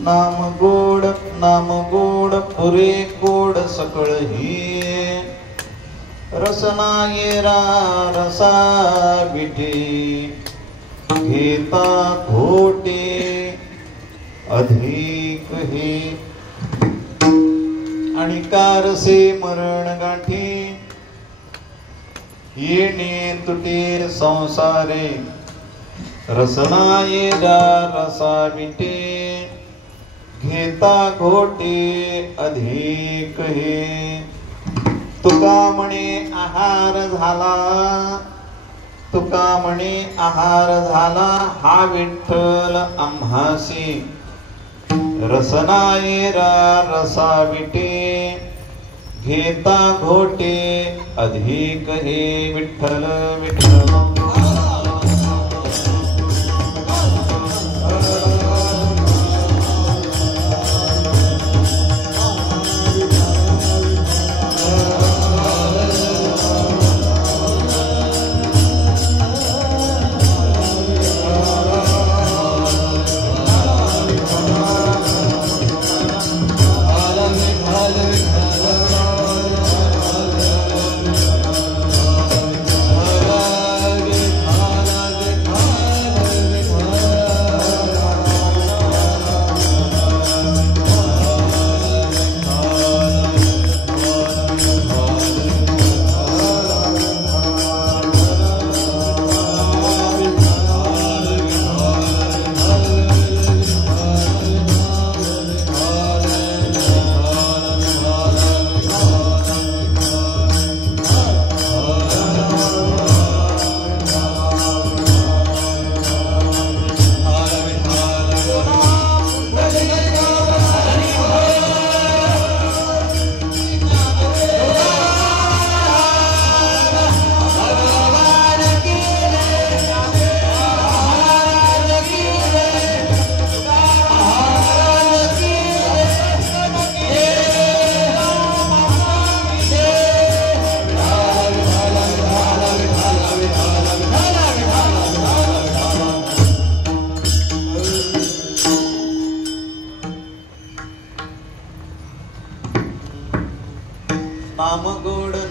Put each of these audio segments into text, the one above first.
नाम गोड पुरे गोड सकळ ही रसना येरा रसा विठी घेता घोटे अधिक हे आणि कारसे मरण गाठी येणे तुटे संसारे रसना येरा रसा विटे घेता घोटे अधिक हे तुका म्हणे आहार झाला तुका म्हणे आहार झाला हा विठ्ठल आम्हासी रसना येरा रसा विटे घेता घोटे अधिक हे विठ्ठल विठ्ठल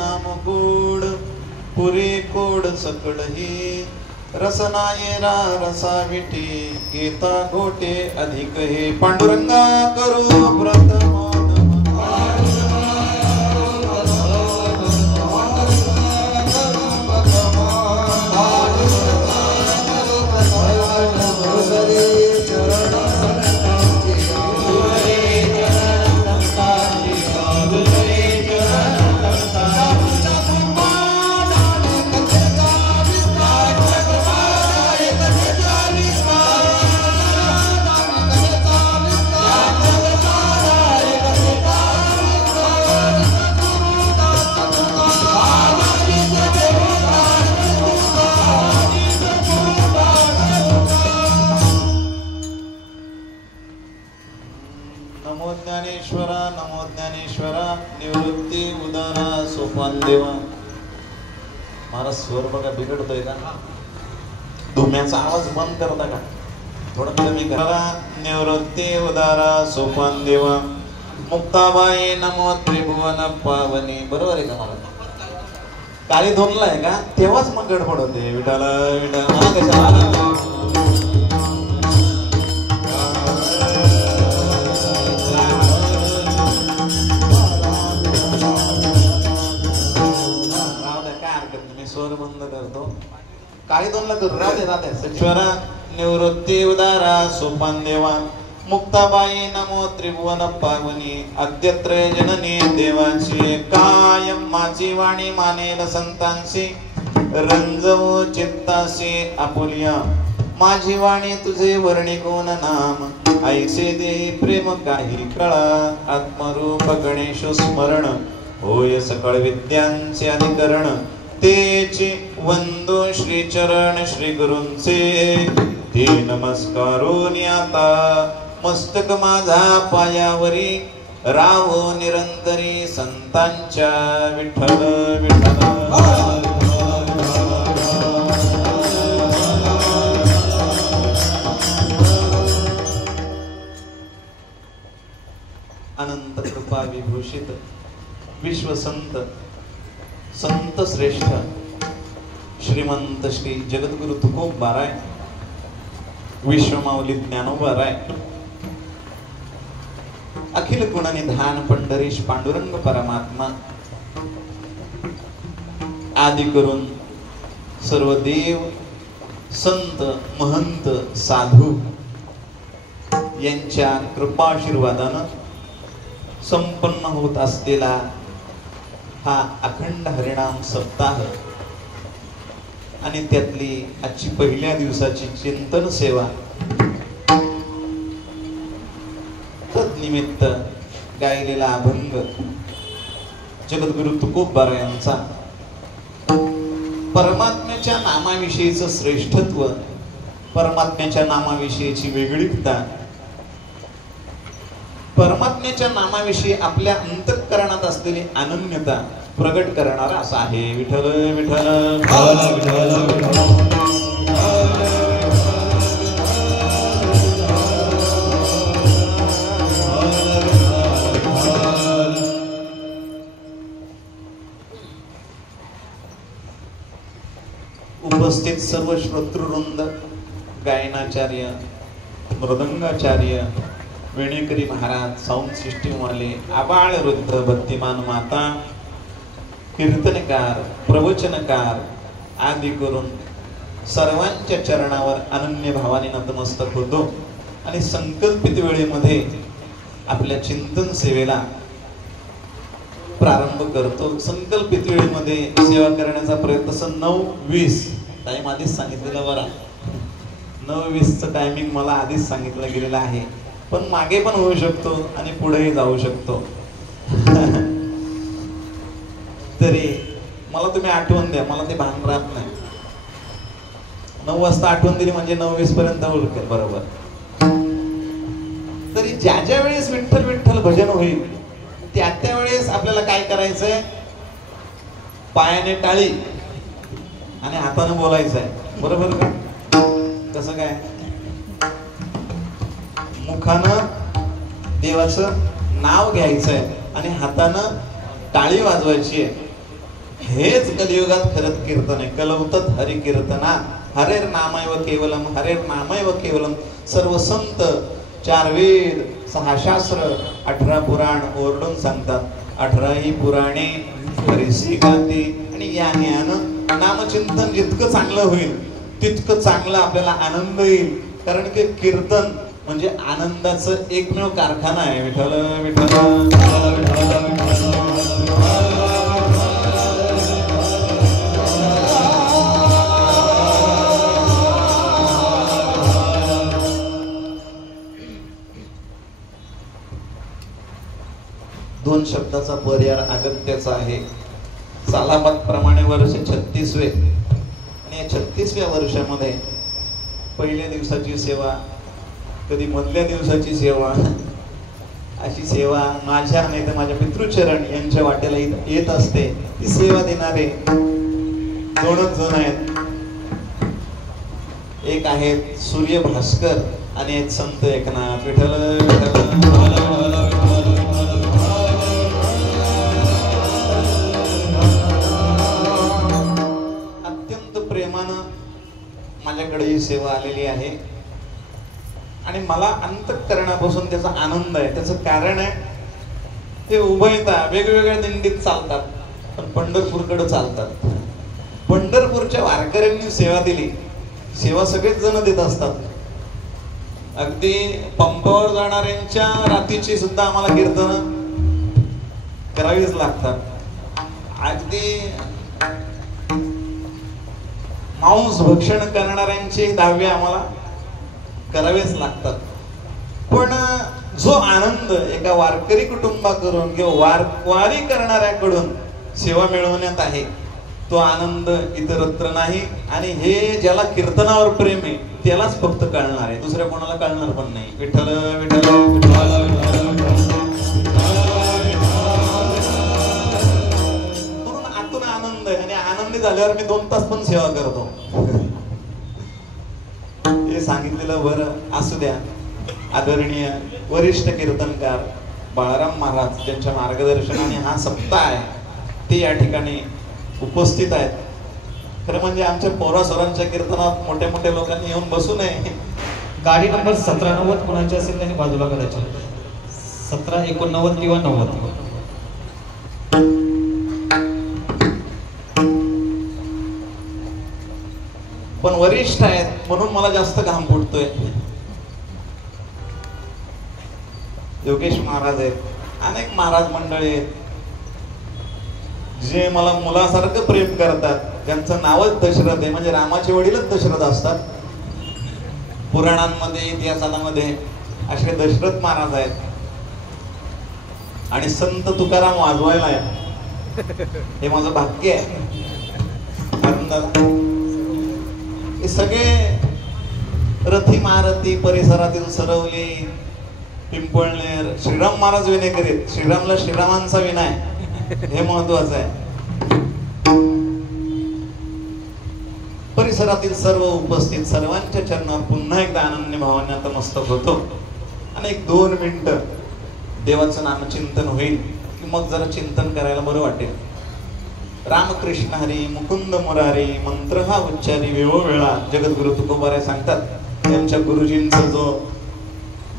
नाम गोड पुरे गोड सकळही रसना येरा रसा विठी घेता घोटे अधिक हे पांडुरंगा करू व्रत नमो ज्ञानेश्वरा निवृत्ती उदारा सोपान देवा. महाराज स्वर बघा बिघडतोय का? धुम्याचा आवाज बंद करता का? थोडं कमी करा. निवृत्ती उदारा सोपान देवा मुक्ताबाई नमो त्रिभुवन पावनी. बरोबर आहे का? मला काळी धुमलाय का तेव्हाच मग गडबड होते. विठाला विठा मला कशाला स्वर बंद करतो. काळी दोनला करू राहते सच्वरा निवृत्ती उदारा सोपान देवा मुक्ताबाई नमो त्रिभुवन पावनी अद्यत्रय जननी देवाची कायम माझी वाणी मानेल संतांशी रंजवू चित्ताशी आपुलिया माझी वाणी तुझे वर्णी कोण नाम ऐसे दे प्रेम काही कळा आत्मरूप गणेश स्मरण होय सकळ विद्यांचे अधिकरण तेचे वंदो श्री चरण श्री गुरूंचे ते नमस्कारून आता मस्तक माझा पायावरी राहो निरंतरी संतांच्या विठ्ठल विठ्ठल. कृपा विभूषित विश्वसंत संत श्रेष्ठ श्रीमंत श्री जगद्गुरु तुकोबाराय विश्वमाऊली ज्ञानोबाराय अखिल गुणनिधान पंढरीश पांडुरंग परमात्मा आदि करून सर्व देव संत महंत साधू यांच्या कृपाशीर्वादानं संपन्न होत असलेला हा अखंड हरिनाम सप्ताह आणि त्यातली आजची पहिल्या दिवसाची चिंतन सेवा तद्निमित्त गायलेला अभंग जगद्गुरु तुकोबाराय यांचा परमात्म्याच्या नामाविषयीचं श्रेष्ठत्व, परमात्म्याच्या नामाविषयीची वेगळीकता, परमात्म्याच्या नामाविषयी आपल्या अंतःकरणात असलेली अनन्यता प्रगट करणारा असा आहे. विठ्ठल विठ्ठल उपस्थित सर्व श्रोतृवृंद, गायनाचार्य, मृदंगाचार्य, वेणेकरी महाराज, साऊंड सिस्टीम वाले, आबाळ वृद्ध, भक्तिमान माता, कीर्तनकार, प्रवचनकार आदी करून सर्वांच्या चरणावर अनन्य भावाने नतमस्तक होतो आणि संकल्पित वेळेमध्ये आपल्या चिंतन सेवेला प्रारंभ करतो. संकल्पित वेळेमध्ये सेवा करण्याचा प्रयत्न 9:20 टाइम आधीच सांगितलेला बरा. 9:20चं टायमिंग मला आधीच सांगितलं गेलेलं आहे, पण मागे पण होऊ शकतो आणि पुढेही जाऊ शकतो. तरी मला तुम्ही आठवण द्या, मला ते भान राहत नाही. 9 वाजता आठवण दिली म्हणजे 9:20 पर्यंत उरकेल बरोबर. तरी ज्या ज्या वेळेस विठ्ठल विठ्ठल भजन होईल त्या त्या वेळेस आपल्याला काय करायचंय? पायाने टाळी आणि हाताने बोलायचंय, बरोबर का? कसं काय? मुखानं देवाचं नाव घ्यायचंय आणि हातानं टाळी वाजवायची आहे. हेच कलियुगात खरंच कीर्तन आहे. कलवतत हरि कीर्तना, हरेर नामैव केवलम, हरेर नामैव केवलम. सर्व संत 4 वेद, 6 शास्त्र, 18 पुराण ओरडून सांगतात. 18ही पुराणे हरिसी गाती. आणि या ज्ञान नामचिंतन जितकं चांगलं होईल तितकं चांगलं आपल्याला आनंद येईल. कारण की कीर्तन म्हणजे आनंदाचं एकमेव कारखाना आहे. विठ्ठल विठ्ठल दोन शब्दाचा पर्याय अगत्याचा आहे. सालाबाद प्रमाणे वर्ष 36वे आणि या 36व्या वर्षामध्ये पहिल्या दिवसाची सेवा, कधी मधल्या दिवसाची सेवा, अशी सेवा माझ्या नाही तर माझ्या पितृचरण यांच्या वाट्याला येत असते. ती सेवा देणारे 2च जण आहेत. एक आहेत सूर्य भास्कर आणि एक संत एकनाथ. विठ्ठल अत्यंत प्रेमानं माझ्याकडे ही सेवा आलेली आहे आणि मला अंतःकरणापासून त्याचा आनंद आहे. त्याचं कारण आहे ते उभयता वेगवेगळ्या दिंडीत चालतात पण पंढरपूरकडे चालतात. पंढरपूरच्या वारकऱ्यांनी सेवा दिली. सेवा सगळेच जण देत असतात. अगदी पंपावर जाणाऱ्यांच्या रात्रीची सुद्धा आम्हाला कीर्तन करावीच लागतात. अगदी मांस भक्षण करणाऱ्यांचे 10वे आम्हाला करावेच लागतात. पण जो आनंद एका वारकरी कुटुंबाकडून किंवा वारी करणाऱ्याकडून सेवा मिळवण्यात आहे तो आनंद इतरत्र नाही. आणि हे ज्याला कीर्तनावर प्रेम आहे त्यालाच फक्त कळणार आहे, दुसऱ्या कोणाला कळणार पण नाही. विठ्ठल विठ्ठल म्हणून आतून आनंद आहे. आणि आनंदी झाल्यावर मी 2 तास पण सेवा करतो. हे सांगितलेलं बरं असू द्या. आदरणीय वरिष्ठ कीर्तनकार बाळाराम महाराज त्यांच्या मार्गदर्शनाने हा सप्ताह आहे ते या ठिकाणी उपस्थित आहेत. खरं म्हणजे आमच्या पोरासोरांच्या कीर्तनात मोठ्या मोठ्या लोकांनी येऊन बसू नये. गाडी नंबर 1790 कोणाची असेल त्यांनी बाजूला करायची. 1789 किंवा 90. पण वरिष्ठ आहेत म्हणून मला जास्त घाम फुटतोय. योगेश महाराज आहेत, अनेक महाराज मंडळी आहेत जे मला मुलासारखं प्रेम करतात. त्यांचं नावच दशरथ आहे, म्हणजे रामाचे वडीलच दशरथ असतात. पुराणांमध्ये इतिहासामध्ये असे दशरथ महाराज आहेत. आणि संत तुकाराम वाजवायला आहे, हे माझं भाग्य आहे. हे सगळे रथी महारथी परिसरातील सरवली, पिंपळनेर, श्रीराम महाराज विनय करीत. श्रीरामला श्रीरामांचा विनय हे महत्वाचं आहे. परिसरातील सर्व उपस्थित सर्वांच्या चरणावर पुन्हा एकदा अनन्य भावाने नतमस्तक होतो आणि 1-2 मिनिटं देवाचं नामचिंतन होईल की मग जरा चिंतन करायला बरं वाटेल. रामकृष्ण हरी मुकुंद मुरारी मंत्र हा उच्चारी वेळोवेळा जगद्गुरु तुकोबाराय सांगतात. त्यांच्या गुरुजींचा जो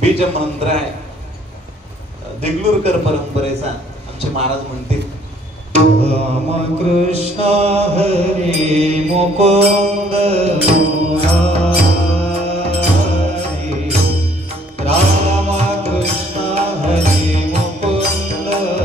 बीज मंत्र आहे देगलूरकर परंपरेचा, आमचे महाराज म्हणतील राम कृष्ण हरी मुकुंद मुरारी, राम कृष्ण हरी मुकुंद मुरारी,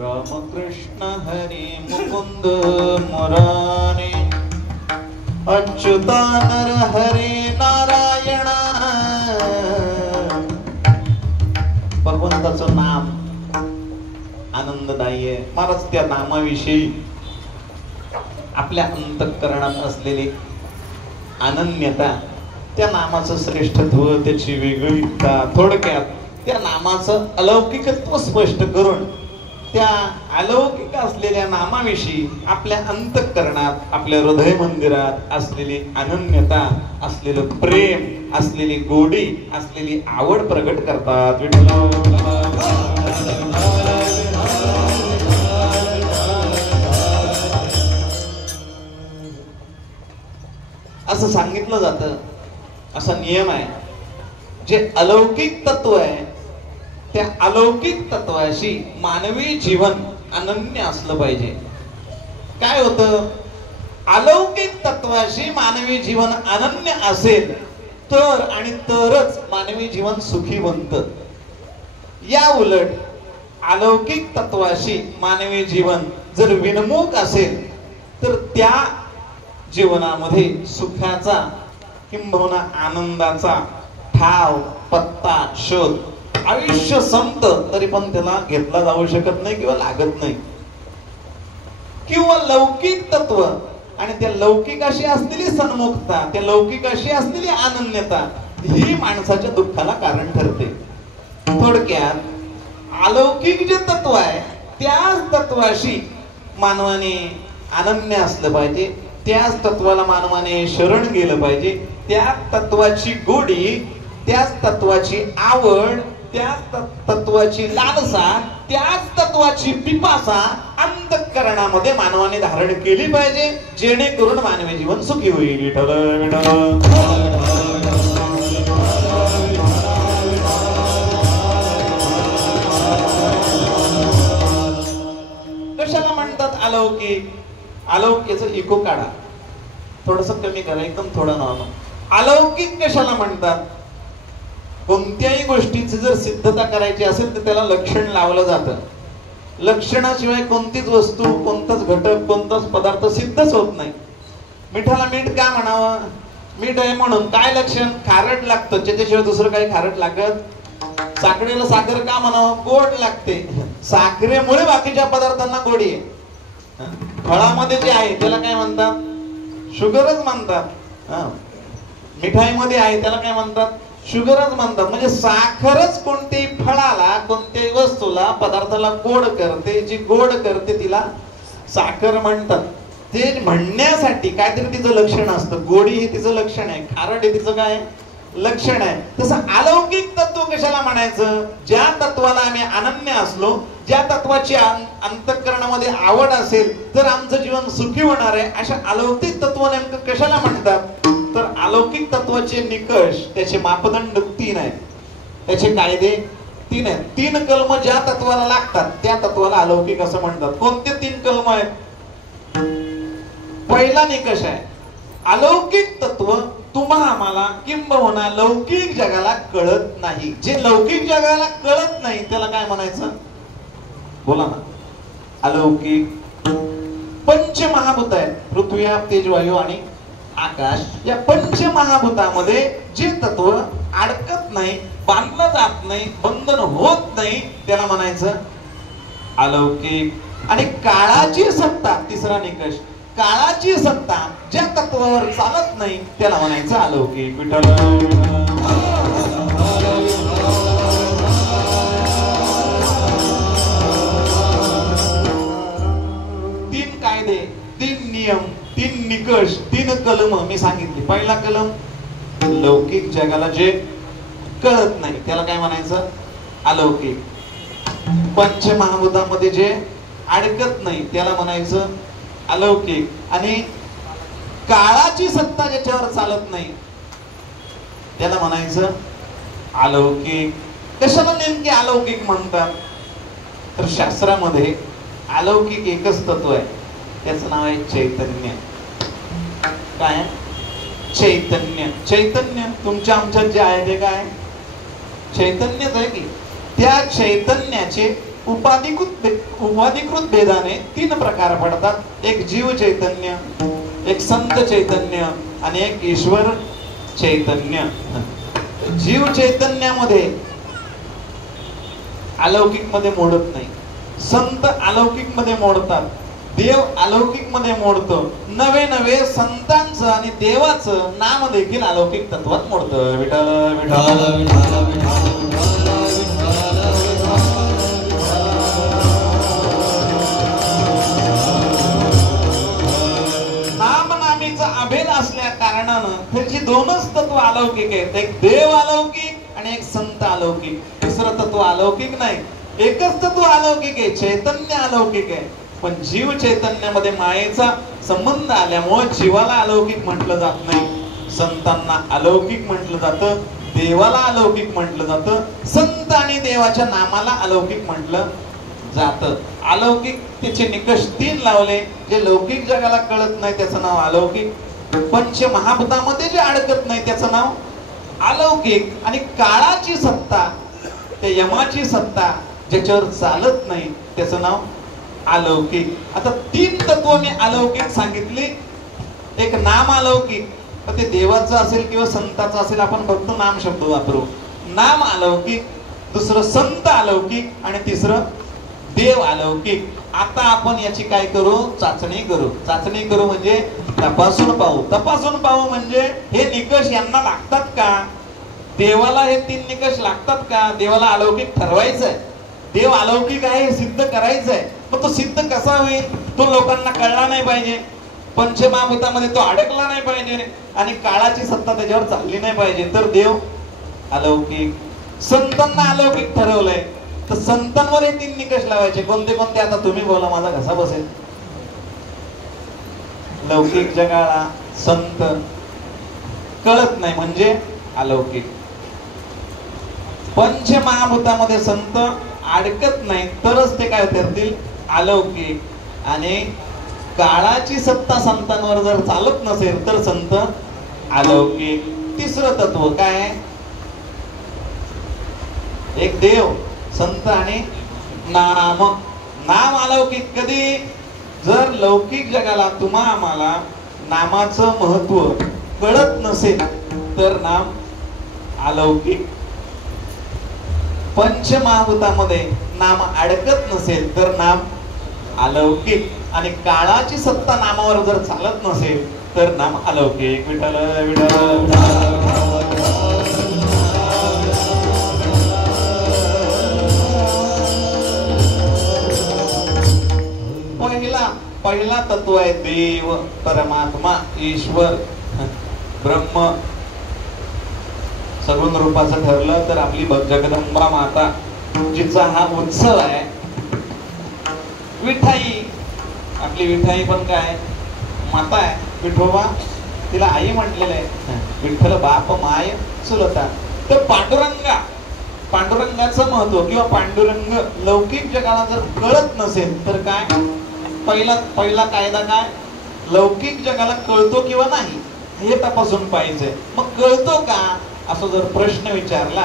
राम कृष्ण हरी मुकुंद अच्युता नर हरे नारायण. भगवंताचं नाम आनंददायी आहे. महाराज त्या नामाविषयी आपल्या अंतःकरणात असलेली अनन्यता, त्या नामाचं श्रेष्ठत्व, त्याची वेगळीता थोडक्यात त्या नामाचं अलौकिकत्व स्पष्ट करून त्या अलौकिक असलेल्या नामाविषयी आपल्या अंतःकरणात, आपल्या हृदय मंदिरात असलेली अनन्यता, असलेलं प्रेम, असलेली गोडी, असलेली आवड प्रगट करतात. असं सांगितलं जातं, असा नियम आहे. जे अलौकिक तत्व आहे त्या अलौकिक तत्वाशी मानवी जीवन अनन्य असलं पाहिजे. काय होतं, अलौकिक तत्वाशी मानवी जीवन अनन्य असेल तर आणि तरच मानवी जीवन सुखी बनतं. या उलट अलौकिक तत्वाशी मानवी जीवन जर विनमुख असेल तर त्या जीवनामध्ये सुखाचा किंबहुना आनंदाचा ठाव पत्ता शोध आयुष्य संपत तरी पण त्याला घेतला जाऊ शकत नाही किंवा लागत नाही. किंवा लौकिक तत्व आणि त्या लौकिकाशी असलेली सन्मुखता, त्या लौकिकाशी असलेली अनन्यता ही माणसाच्या दुःखाला कारण ठरते. थोडक्यात अलौकिक जे तत्व आहे त्याच तत्वाशी मानवाने अनन्य असलं पाहिजे, त्याच तत्वाला मानवाने शरण गेलं पाहिजे. त्या तत्वाची गोडी, त्याच तत्वाची आवड, त्याच तत्वाची लालसा, त्याच तत्वाची पिपासा अंतःकरणामध्ये मानवाने धारण केली पाहिजे, जेणेकरून मानवी जीवन सुखी होईल. कशाला म्हणतात अलौकिक? अलौकिकचं इको काढा, थोडस कमी करा, एकदम थोडं नॉर्मल. अलौकिक कशाला म्हणतात? कोणत्याही गोष्टीची जर सिद्धता करायची असेल तर त्याला लक्षण लावलं जातं. लक्षणाशिवाय कोणतीच वस्तू, कोणताच घटक, कोणताच पदार्थ सिद्धच होत नाही. मिठाला मीठ का म्हणावं? मीठ आहे म्हणून. काय लक्षण? खारट लागतं, त्याच्याशिवाय दुसरं काही खारट लागत. साखरेला साखर का म्हणावं? गोड लागते. साखरेमुळे बाकीच्या पदार्थांना गोडी आहे. फळामध्ये जे आहे त्याला काय म्हणतात? शुगरच म्हणतात. मिठाईमध्ये आहे त्याला काय म्हणतात? शुगरच म्हणतात. म्हणजे साखरच कोणत्याही फळाला, कोणत्याही वस्तूला, पदार्थाला गोड करते. जी गोड करते तिला साखर म्हणतात. ते म्हणण्यासाठी काहीतरी तिचं लक्षण असतं. गोडी हे तिचं लक्षण आहे, खारट हे तिचं काय लक्षण आहे. तसं अलौकिक तत्व कशाला म्हणायचं? ज्या तत्वाला आम्ही अनन्य असलो, ज्या तत्वाची अंतःकरणामध्ये आवड असेल तर आमचं जीवन सुखी होणार आहे, अशा अलौकिक तत्व नेमकं कशाला म्हणतात? तर अलौकिक तत्वाचे निकष, त्याचे मापदंड 3 आहेत, त्याचे कायदे 3 आहेत. 3 कलम ज्या तत्वाला लागतात त्या तत्वाला अलौकिक असं म्हणतात. कोणते 3 कलम आहेत? पहिला निकष आहे, अलौकिक तत्व तुम्हा आम्हाला किंबहुना लौकिक जगाला कळत नाही. जे लौकिक जगाला कळत नाही त्याला काय म्हणायचं? बोला ना. अलौकिक. पंचमहाभूत आहेत, पृथ्वी, आप, तेज, वायू आणि आकाश. या पंचमहाभूतामध्ये जे तत्व अडकत नाही, बांधलं जात नाही, बंधन होत नाही, त्याला म्हणायचं अलौकिक. आणि काळाची सत्ता, तिसरा निकष, काळाची सत्ता ज्या तत्वावर चालत नाही त्याला म्हणायचं अलौकिक. तीन कायदे, 3 नियम, 3 निकष, 3 कलम मी सांगितले. पहिला कलम, लौकिक जगाला जे कळत नाही त्याला काय म्हणायचं? अलौकिक. पंचमहाभूतामध्ये जे अडकत नाही त्याला म्हणायचं अलौकिक. आणि काळाची सत्ता ज्याच्यावर चालत नाही त्याला म्हणायचं अलौकिक. कशाला नेमके अलौकिक म्हणतात? तर शास्त्रामध्ये अलौकिक एकच तत्व आहे, त्याचं नाव आहे चैतन्य. काय? चैतन्य. चैतन्य तुमच्या आमच्यात जे आहे ते काय? चैतन्यच आहे की. त्या चैतन्याचे उपाधिकृत भेदाने 3 प्रकार पडतात. एक जीव चैतन्य, एक संत चैतन्य आणि एक ईश्वर चैतन्य. जीव चैतन्यामध्ये अलौकिक मध्ये मोडत नाही, संत अलौकिक मध्ये मोडतात, देव अलौकिक मध्ये मोडतो. नवे नवे संतांचं आणि देवाचं नाम देखील अलौकिक तत्वात मोडतं. विठ्ठल विठ्ठल विठ्ठल विठ्ठल. अलौकिक आहेत, एक देव अलौकिक आणि एक संत अलौकिक. तिसरं तत्व अलौकिक नाही, एकच तत्व अलौकिक आहे, चैतन्य अलौकिक आहे. पण जीव चैतन्यामध्ये मायेचा संबंध आल्यामुळे जीवाला अलौकिक म्हटलं जात नाही. संतांना अलौकिक म्हटलं जातं, देवाला अलौकिक म्हटलं जातं, संत आणि देवाच्या नामाला अलौकिक म्हटलं जातं. अलौकिक त्याचे निकष 3 लावले. जे लौकिक जगाला कळत नाही त्याचं नाव अलौकिक, पंचमहाभूतामध्ये जे अडकत नाही त्याचं नाव अलौकिक, आणि काळाची सत्ता, त्या यमाची सत्ता ज्याच्यावर चालत नाही त्याचं नाव अलौकिक. आता 3 तत्व मी अलौकिक सांगितली. एक नाम अलौकिक, ते देवाचं असेल किंवा संताचं असेल, आपण फक्त नाम शब्द वापरू. नाम अलौकिक, दुसरं संत अलौकिक आणि तिसरं देव अलौकिक. आता आपण याची काय करू? चाचणी करू. चाचणी करू म्हणजे तपासून पाहू. तपासून पाहू म्हणजे हे निकष यांना लागतात का? देवाला हे 3 निकष लागतात का? देवाला अलौकिक ठरवायचंय, देव अलौकिक आहे हे सिद्ध करायचंय. मग तो सिद्ध कसा होईल? तो लोकांना कळला नाही पाहिजे, पंचमहाभूतामध्ये तो अडकला नाही पाहिजे, आणि काळाची सत्ता त्याच्यावर चालली नाही पाहिजे. तर देव अलौकिक. संतांना अलौकिक ठरवलंय, तर संतांवर हे 3 निकष लावायचे. कोणते कोणते? आता तुम्ही बोला, माझा घसा बसेल. लौकिक जगाला संत कळत नाही म्हणजे अलौकिक. पंचमहाभूतामध्ये संत अडकत नाही तरच ते काय ठरतील? अलौकिक. आणि काळाची सत्ता संतांवर जर चालत नसेल तर संत अलौकिक. तिसरं तत्व काय? एक देव, संत आणि नाम. नाम अलौकिक कधी? जर लौकिक जगाला, तुम्हा आम्हाला नामाचं महत्व कळत नसेल तर नाम अलौकिक. पंचमहाभूतामध्ये नाम अडकत नसेल तर नाम अलौकिक. आणि काळाची सत्ता नामावर जर चालत नसेल तर नाम अलौकिक. विठ्ठल विठ्ठल. पहिला तत्व आहे देव, परमात्मा, ईश्वर, ब्रह्म. सगुण रूपाचं ठरलं तर आपली जगदंबा माता, जिचा हा उत्सव आहे. विठाई, आपली विठाई पण काय? माता आहे. विठोबा, तिला आई म्हटलेलं आहे. विठ्ठल बाप माय चुलता. तर पांडुरंगा, पांडुरंगाचं महत्व किंवा पांडुरंग लौकिक जगाला जर कळत नसेल तर काय? पहिला कायदा काय? लौकिक जगाला कळतो किंवा नाही हे तपासून पाहिजे. मग कळतो का असं जर प्रश्न विचारला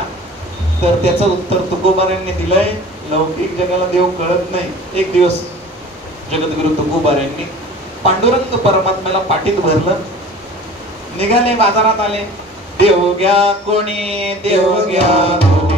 तर त्याचं उत्तर तुकोबाऱ्यांनी दिलंय. लौकिक जगाला देव कळत नाही. एक दिवस जगद्गुरु तुकोबाऱ्यांनी पांडुरंग परमात्म्याला पाठीत भरलं. निघाले, बाजारात आले. देव घ्या कोणी, देव घ्या कोणी,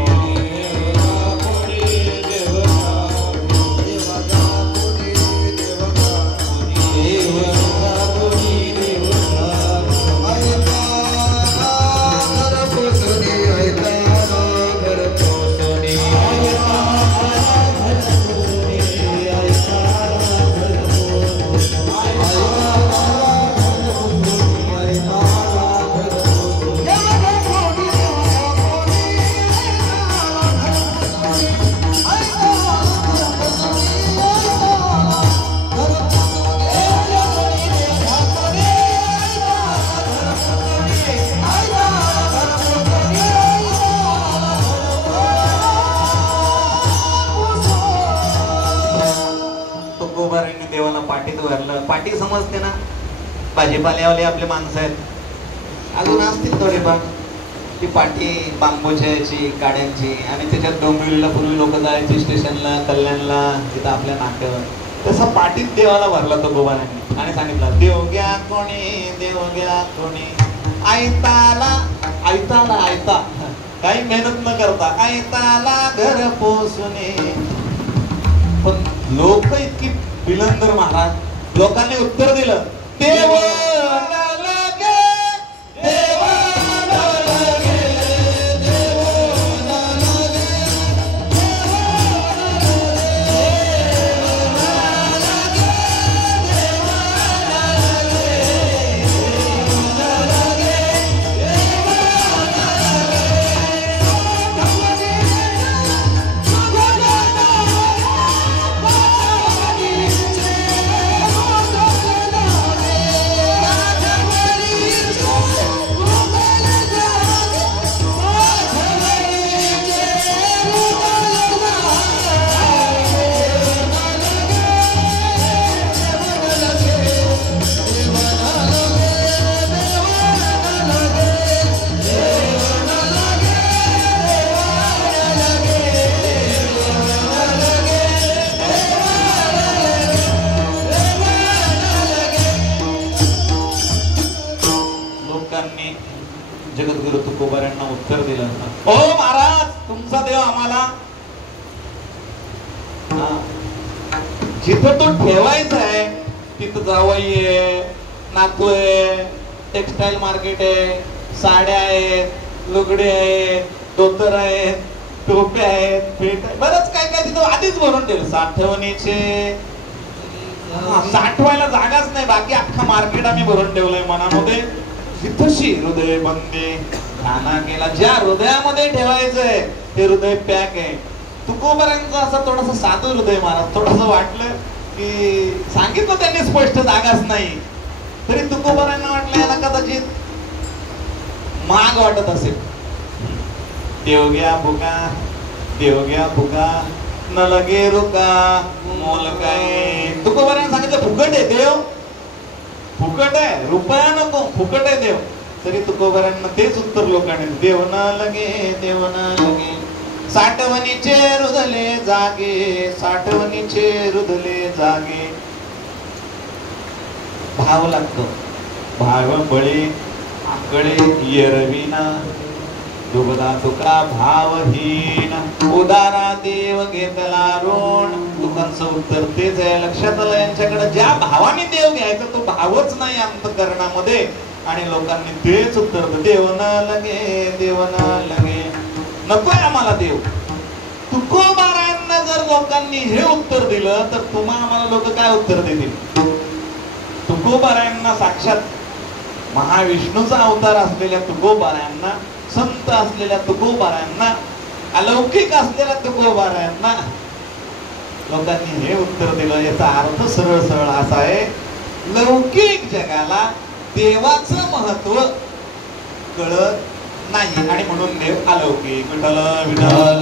पाटी समजते ना? भाजीपाल्यावाले आपले माणसं आहेत, अजून असतील थोडेफार. ती पाटी बांबूची, काड्यांची, आणि त्याच्यात डोंबिवलीला पूर्वी लोक जायची स्टेशनला, कल्याणला, तिथं आपल्या नाक्यावर. तसं पाटीत देवाला भरला तो गोबाऱ्यांनी आणि सांगितलं, देव घ्या कोणी, देव घ्या कोणी. आयताला, आयताला, आयता, काही मेहनत न करता आयताला घर पोसुने. पण लोक इतकी बिलंदर महाराज, लोकांनी उत्तर दिलं, देव उत्तर दिलं, ओ महाराज तुमचा देव आम्हाला जिथं तो ठेवायचा आहे तिथं जावई आहे, नातू आहे, टेक्सटाईल मार्केट आहे, साड्या आहेत, लुगडे आहेत, धोतर आहेत, टोप्या आहेत, पेट आहे, बरंच काय काय तिथं आधीच भरून ठेवलं. साठवणीचे साठवायला जागाच नाही, बाकी अख्खा मार्केट आम्ही भरून ठेवलंय मनामध्ये. जिथशी हृदय बंदे खाना केला, ज्या हृदयामध्ये ठेवायचंय ते हृदय पॅक आहे. तुकोबारांचं असं थोडस साधं हृदय महाराज, थोडस वाटलं की सांगितलं त्यांनी स्पष्ट जागाच नाही, तरी तुकोबारांना वाटलं याला कदाचित माग वाटत असेल. देव घ्या फुका न लगे रुका मोल काय. तुकोबारांना सांगितलं फुकट आहे देव, फुकट आहे, रुपया नको, फुकट आहे देव. तरी तुकोबारांना तेच उत्तर लोकांनी, देव न लगे साठवणीचे रुधले जागे, साठवणीचे रुधले जागे. भाव लागतो, भाव बळे आकडे येरविना, दुबदा तुका भावहीन, उदारा देव घेतला ऋण. तुकांचं उत्तर तेच आहे. लक्षात आलं यांच्याकडे, ज्या भावाने देव घ्यायचा तो भावच नाही अंतःकरणामध्ये, आणि लोकांनी तेच उत्तर, देव न लगे नकोय आम्हाला देव. तुकोबारायांना जर लोकांनी हे उत्तर दिलं तर तुम्हा आम्हाला लोक काय उत्तर देतील? तुकोबारायांना साक्षात महाविष्णूचा अवतार असलेल्या तुकोबारायांना, संत असलेल्या तुकोबारायांना, अलौकिक असलेल्या तुकोबारायांना लोकांनी हे उत्तर दिलं. याचा अर्थ सरळ सरळ असा आहे, लौकिक जगाला देवाचं महत्व कळत नाही आणि म्हणून देव अलौकिक. विठ्ठल विठ्ठल.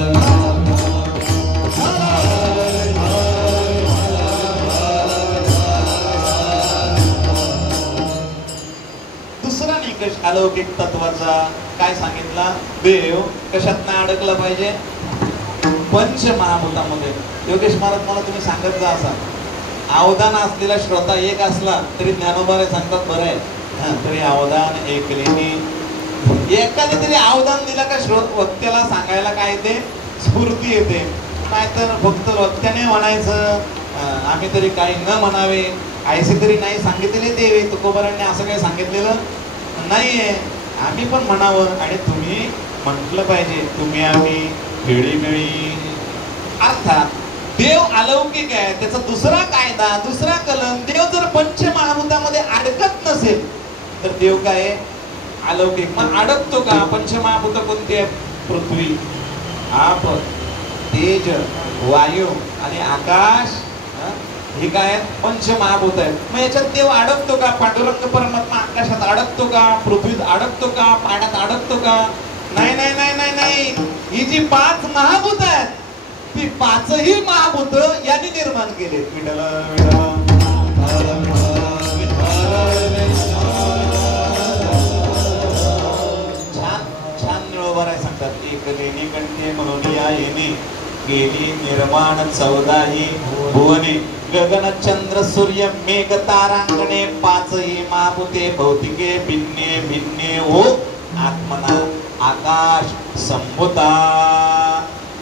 दुसरा निकष अलौकिक तत्वाचा काय सांगितला? देव कशात नाही अडकला पाहिजे? पंचमहाभूतामध्ये. योगेश महाराज मला तुम्ही सांगत जा असा, अवधान असलेला श्रोता एक असला तरी ज्ञानोबा सांगतात बरं आहे, तरी अवधान एक लेणी. एकाने तरी अवधान दिला का वक्त्याला सांगायला काय येते? स्फूर्ती येते. नाहीतर फक्त वक्त्याने म्हणायचं आम्ही तरी काही न म्हणावे, ऐसे तरी नाही सांगितलेले देवे. तुकोबारांनी असं काही सांगितलेलं नाहीये, आम्ही पण म्हणावं आणि तुम्ही म्हटलं पाहिजे, तुम्ही आम्ही खेळीमेळी. अर्थात देव अलौकिक आहे, त्याचा दुसरा कायदा, दुसरा कलम. देव जर पंचमहाभूतामध्ये अडकत नसेल तर देव काय? अलौकिक. मग अडकतो का? पंचमहाभूत कोणती आहे? पृथ्वी, आप, तेज, वायू आणि आकाश. हे काय पंचमहाभूत आहे. मग याच्यात देव अडकतो का? पांडुरंग परमात्मा आकाशात अडकतो का? पृथ्वीत अडकतो का? पाण्यात अडकतो का? नाही नाही नाही नाही नाही. ही जी 5 महाभूत आहेत ती 5ही महाभूत यांनी निर्माण केले. विठ्ठल विठ्ठल. सांगतात एक लेणी कंठे म्हणून या येणे केली निर्माण 14ही भुवने, गगन चंद्र सूर्य मेघ तारांगणे 5ही महाभूते भौतिके भिन्ने भिन्ने हो आत्मना आकाश संभूता.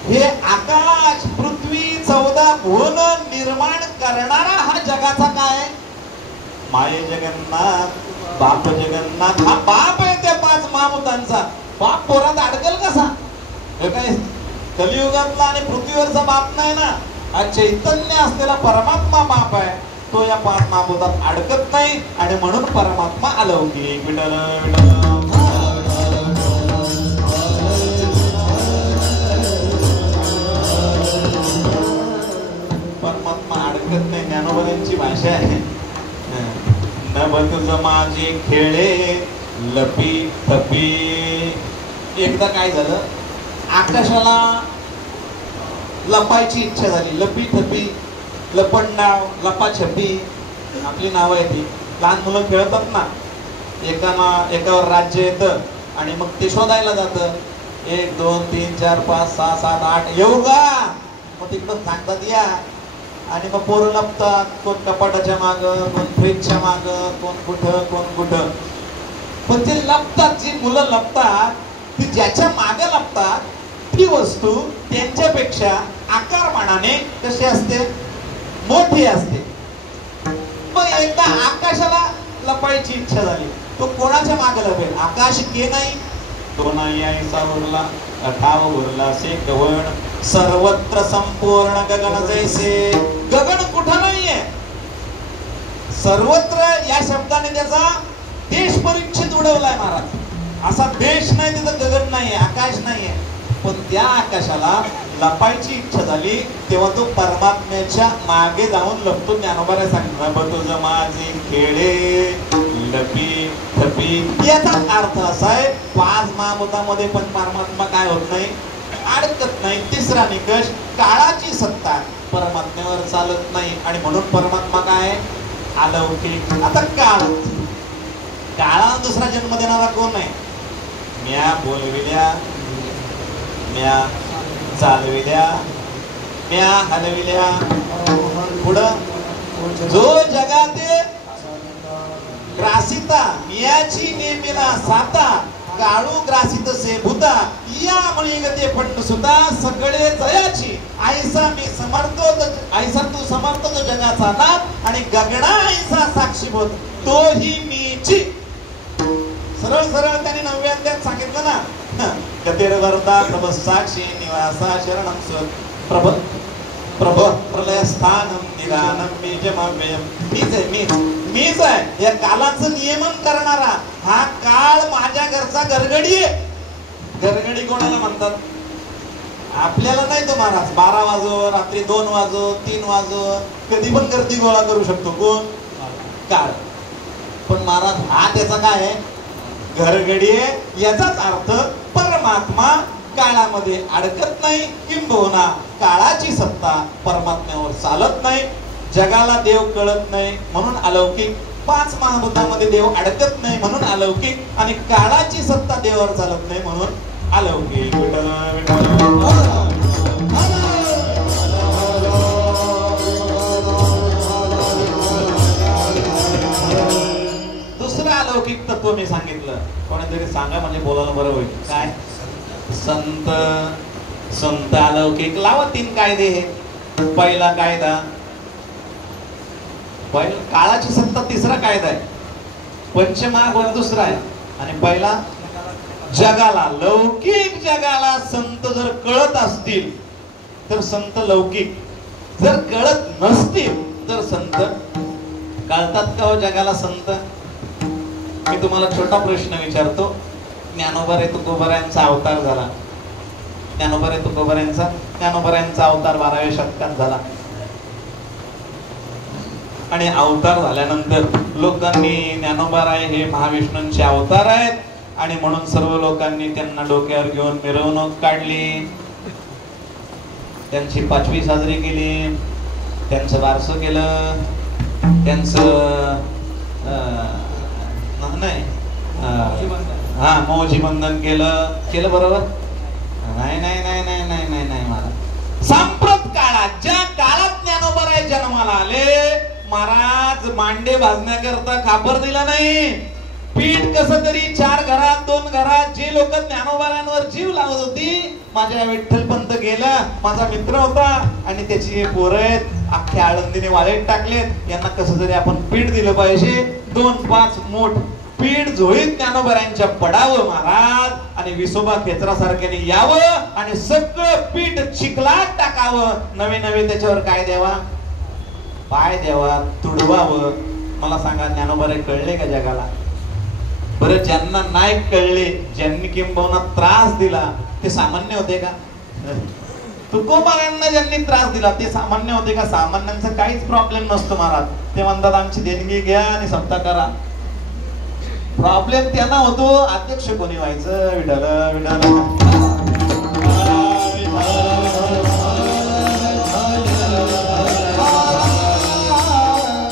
हे आकाश पृथ्वी 14 भुवन निर्माण करणारा हा जगाचा काय? माये जगन्नाथ, बाप जगन्नाथ. हा बाप आहे त्या 5 महाभूतांचा. बाप पोरात अडकल कसा? हे काय कलियुगातला आणि पृथ्वीवरचा बाप नाही ना, हा चैतन्य असलेला परमात्मा बाप आहे. तो या 5 महाभूतात अडकत नाही आणि म्हणून परमात्मा अलौकिक. विठ्ठल विठ्ठल. परमात्मा अडकत नाही, ज्ञानोबांची भाषा आहे. नभत माझे खेळे लपी थपी. एकदा काय झालं, आकाशाला लपायची इच्छा झाली. लपी थपी, लपंडाव, लपाछपी आपली नावं आहे ती. लहान मुलं खेळतात ना, एकावर राज्य येतं आणि मग ते शोधायला जातं. 1 2 3 4 5 6 7 8 येऊ का? मग तिकडं सांगतात या, आणि मग पोरं लपतात. कोण कपाटाच्या मागं, कोण फ्रीजच्या मागं, कोण कुठं. पण ते लपतात, जी मुलं लपतात ती ज्याच्या मागे लागतात ती वस्तू त्यांच्यापेक्षा आकारमानाने कशी असते, मोठी असते. मग एकदा आकाशाला लपायची इच्छा झाली, तो कोणाच्या मागे लपेल? आकाश के नाही, तो नाही ऐसा उरला, अठाव उरला से गगन, सर्वत्र संपूर्ण गगन जैसे. गगन कुठं नाहीये, सर्वत्र या शब्दाने त्याचा देश परिच्छेद उडवलाय महाराज. असा देश नाही, तिथं गगन नाहीये, आकाश नाहीये. पण त्या आकाशाला लपायची इच्छा झाली तेव्हा तो परमात्म्याच्या मागे जाऊन लपतो. ज्ञानोबाने सांगितलं, तुझं माझे खेळे लपी थपी. याचा अर्थ असा आहे, 5 महाभूतामध्ये पण परमात्मा काय होत नाही, अडकत नाही. तिसरा निकष, काळाची सत्ता परमात्म्यावर चालत नाही आणि म्हणून परमात्मा काय, अलौकिक. आता काळा दुसरा जन्म देणारा कोण आहे? म्या बोलविल्या, म्या चालविल्या, म्या हलविल्या. पुढं जो जगाते ग्रासिता याची नेमिला साता, काळू ग्रासित से भूता या म्हणी गते फंड सुता, सगळे जयाची ऐसा मी समर्थो, ऐसा तू समर्थ तो जगाचा नाथ, आणि गगना ऐसा साक्षीभूत तोही मीची. सरळ सरळ त्यांनी 9व्या अध्यायात सांगितलं ना, गतेर वरदा प्रभ साक्षी निवासा शरणम सुत प्रभ प्रभ प्रलय स्थानम निदानम बीजमव्ययम. मीच आहे या कालाचं नियमन करणारा. हा काळ माझ्या घरचा गरगडी आहे. गरगडी कोणाला म्हणतात? आपल्याला नाही तो महाराज. 12 वाजो, रात्री 2 वाजो, 3 वाजो, कधी पण गर्दी गोळा करू शकतो. कोण? काळ. पण महाराज हा त्याचा काय आहे, घरगडी आहे. याचाच अर्थ परमात्मा काळामध्ये अडकत नाही, किंबहुना काळाची सत्ता परमात्म्यावर चालत नाही. जगाला देव कळत नाही म्हणून अलौकिक, 5 महाभूतामध्ये देव अडकत नाही म्हणून अलौकिक, आणि काळाची सत्ता देवावर चालत नाही म्हणून अलौकिक. दुसरं अलौकिक तत्व मी सांगितलं, कोणीतरी सांगा म्हणजे बोलायला बरं होईल. काय? संत. संत अलौकिक. लावा 3 कायदे. पहिला कायदा, काळाची सत्ता तिसरा कायदा आहे, पंचमहाभूत दुसरा आहे, आणि पहिला जगाला, लौकिक जगाला संत जर कळत असतील तर संत लौकिक, जर कळत नसतील तर संत कळतात का हो जगाला संत? मी तुम्हाला छोटा प्रश्न विचारतो. ज्ञानोबा रे तुकोबारायांचा अवतार झाला. ज्ञानोबा रे तुकोबारायांचा अवतार 12व्या शतकात झाला, आणि अवतार झाल्यानंतर लोकांनी ज्ञानोबाराय हे महाविष्णूंचे अवतार आहेत आणि म्हणून सर्व लोकांनी त्यांना डोक्यावर घेऊन मिरवणूक काढली, त्यांची 5वी साजरी केली, त्यांचं बारसं केलं, त्यांचं नाही मौजी बंधन केलं बरोबर? नाही नाही नाही नाही नाही नाही नाही मला सांप्रत काळात, ज्या काळात ज्ञानोबाराय जन्माला आले, महाराज मांडे भाजण्याकरता खापर दिला नाही. पीठ कसं तरी 4 घरात 2 घरात जे लोक ज्ञानोबारांवर जीव लावत होती, माझ्या विठ्ठलपंत गेला, माझा मित्र होता आणि त्याची पोरं आहेत, अख्ख्या आळंदीने वाळेत टाकलेत, यांना कसं तरी आपण पीठ दिलं पाहिजे. 2-5 मोठ पीठ झोळीत ज्ञानोबारांच्या पडावं महाराज, आणि विसोबा खेचरासारख्याने यावं आणि सगळं पीठ चिखलात टाकावं. नवे नवे त्याच्यावर काय द्यावा? पाय द्यावा, तुडवावं. मला सांगा ज्ञानोबाराय कळले का जगाला? बरं, ज्यांना नाही कळले, ज्यांनी किंबहुना त्रास दिला, ते सामान्य होते का? तुकोबारायांना ज्यांनी त्रास दिला ते सामान्य होते का? सामान्यांचा काहीच प्रॉब्लेम नसतो महाराज. ते म्हणतात आमची देणगी घ्या आणि सप्ताह करा. प्रॉब्लेम त्यांना होतो, अध्यक्ष कोणी व्हायचं? विठाल विठाल.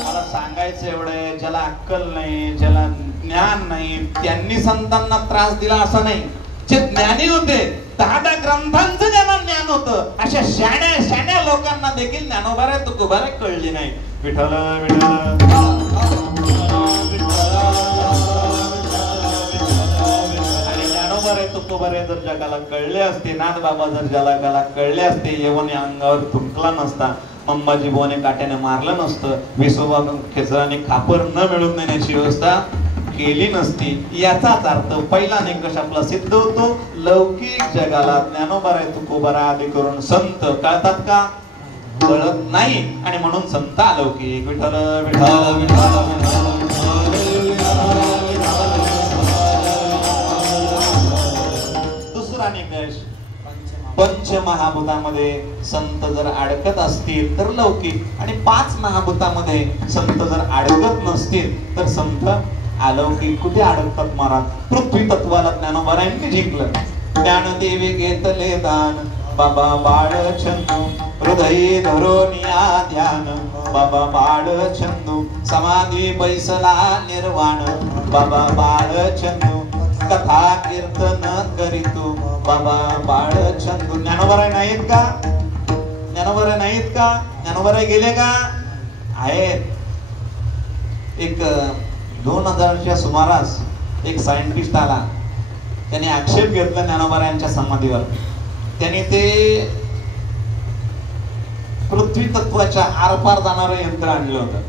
मला सांगायचं एवढं, ज्याला अक्कल नाही, ज्याला ज्ञान नाही, त्यांनी संतांना त्रास दिला असं नाही. जे ज्ञानी होते, 10 ग्रंथांचं ज्यांना ज्ञान होतं, अशा शाण्या लोकांना देखील ज्ञानोबाराय तुकोबाराय कळली नाही. विठाल विठाल. तुकोबारे जर जगाला कळले असते, नाथ बाबा जर जगाला कळले असते, यवने अंगावर थुंकला नसता, अंबाजी बुवाने काट्याने मारलं नसतं, विसोबा खेचराने खापर न मिळून नेण्याची व्यवस्था केली नसती. याचाच अर्थ पहिला निकष आपला सिद्ध होतो. लौकिक जगाला ज्ञानोबाराय तुकोबाराय आदी करून संत कळतात का? कळत नाही. आणि म्हणून संत अलौकिक. विठ्ठल विठ्ठल विठ्ठल. दुसरा निकष, पंचमहाभूतामध्ये संत जर अडकत असतील तर लौकिक, आणि 5 महाभूतामध्ये संत जर अडकत नसतील तर संत अलौकिक. कुठे अडकतात महाराज? पृथ्वी तत्वाला ज्ञानोबारायांनी जिंकलं. ज्ञानदेवी घेतले दान, बाबा बाळ छंदू हृदयी धरोनिया ध्यान, बाबा बाळ छंदू समाधी बैसला निर्वाण, बाबा बाळ छंदू कथा कीर्तन करीतो, बाबा बाळ छंदू. ज्ञानोबाराय नाहीत का? ज्ञानोबाराय नाहीत का? ज्ञानोबाराय गेले का? आहेत. एक 2000च्या सुमारास एक सायंटिस्ट आला, त्याने आक्षेप घेतला ज्ञानोबारायांच्या समाधीवर. त्याने ते पृथ्वी तत्वाच्या आरपार जाणारं यंत्र आणलं होतं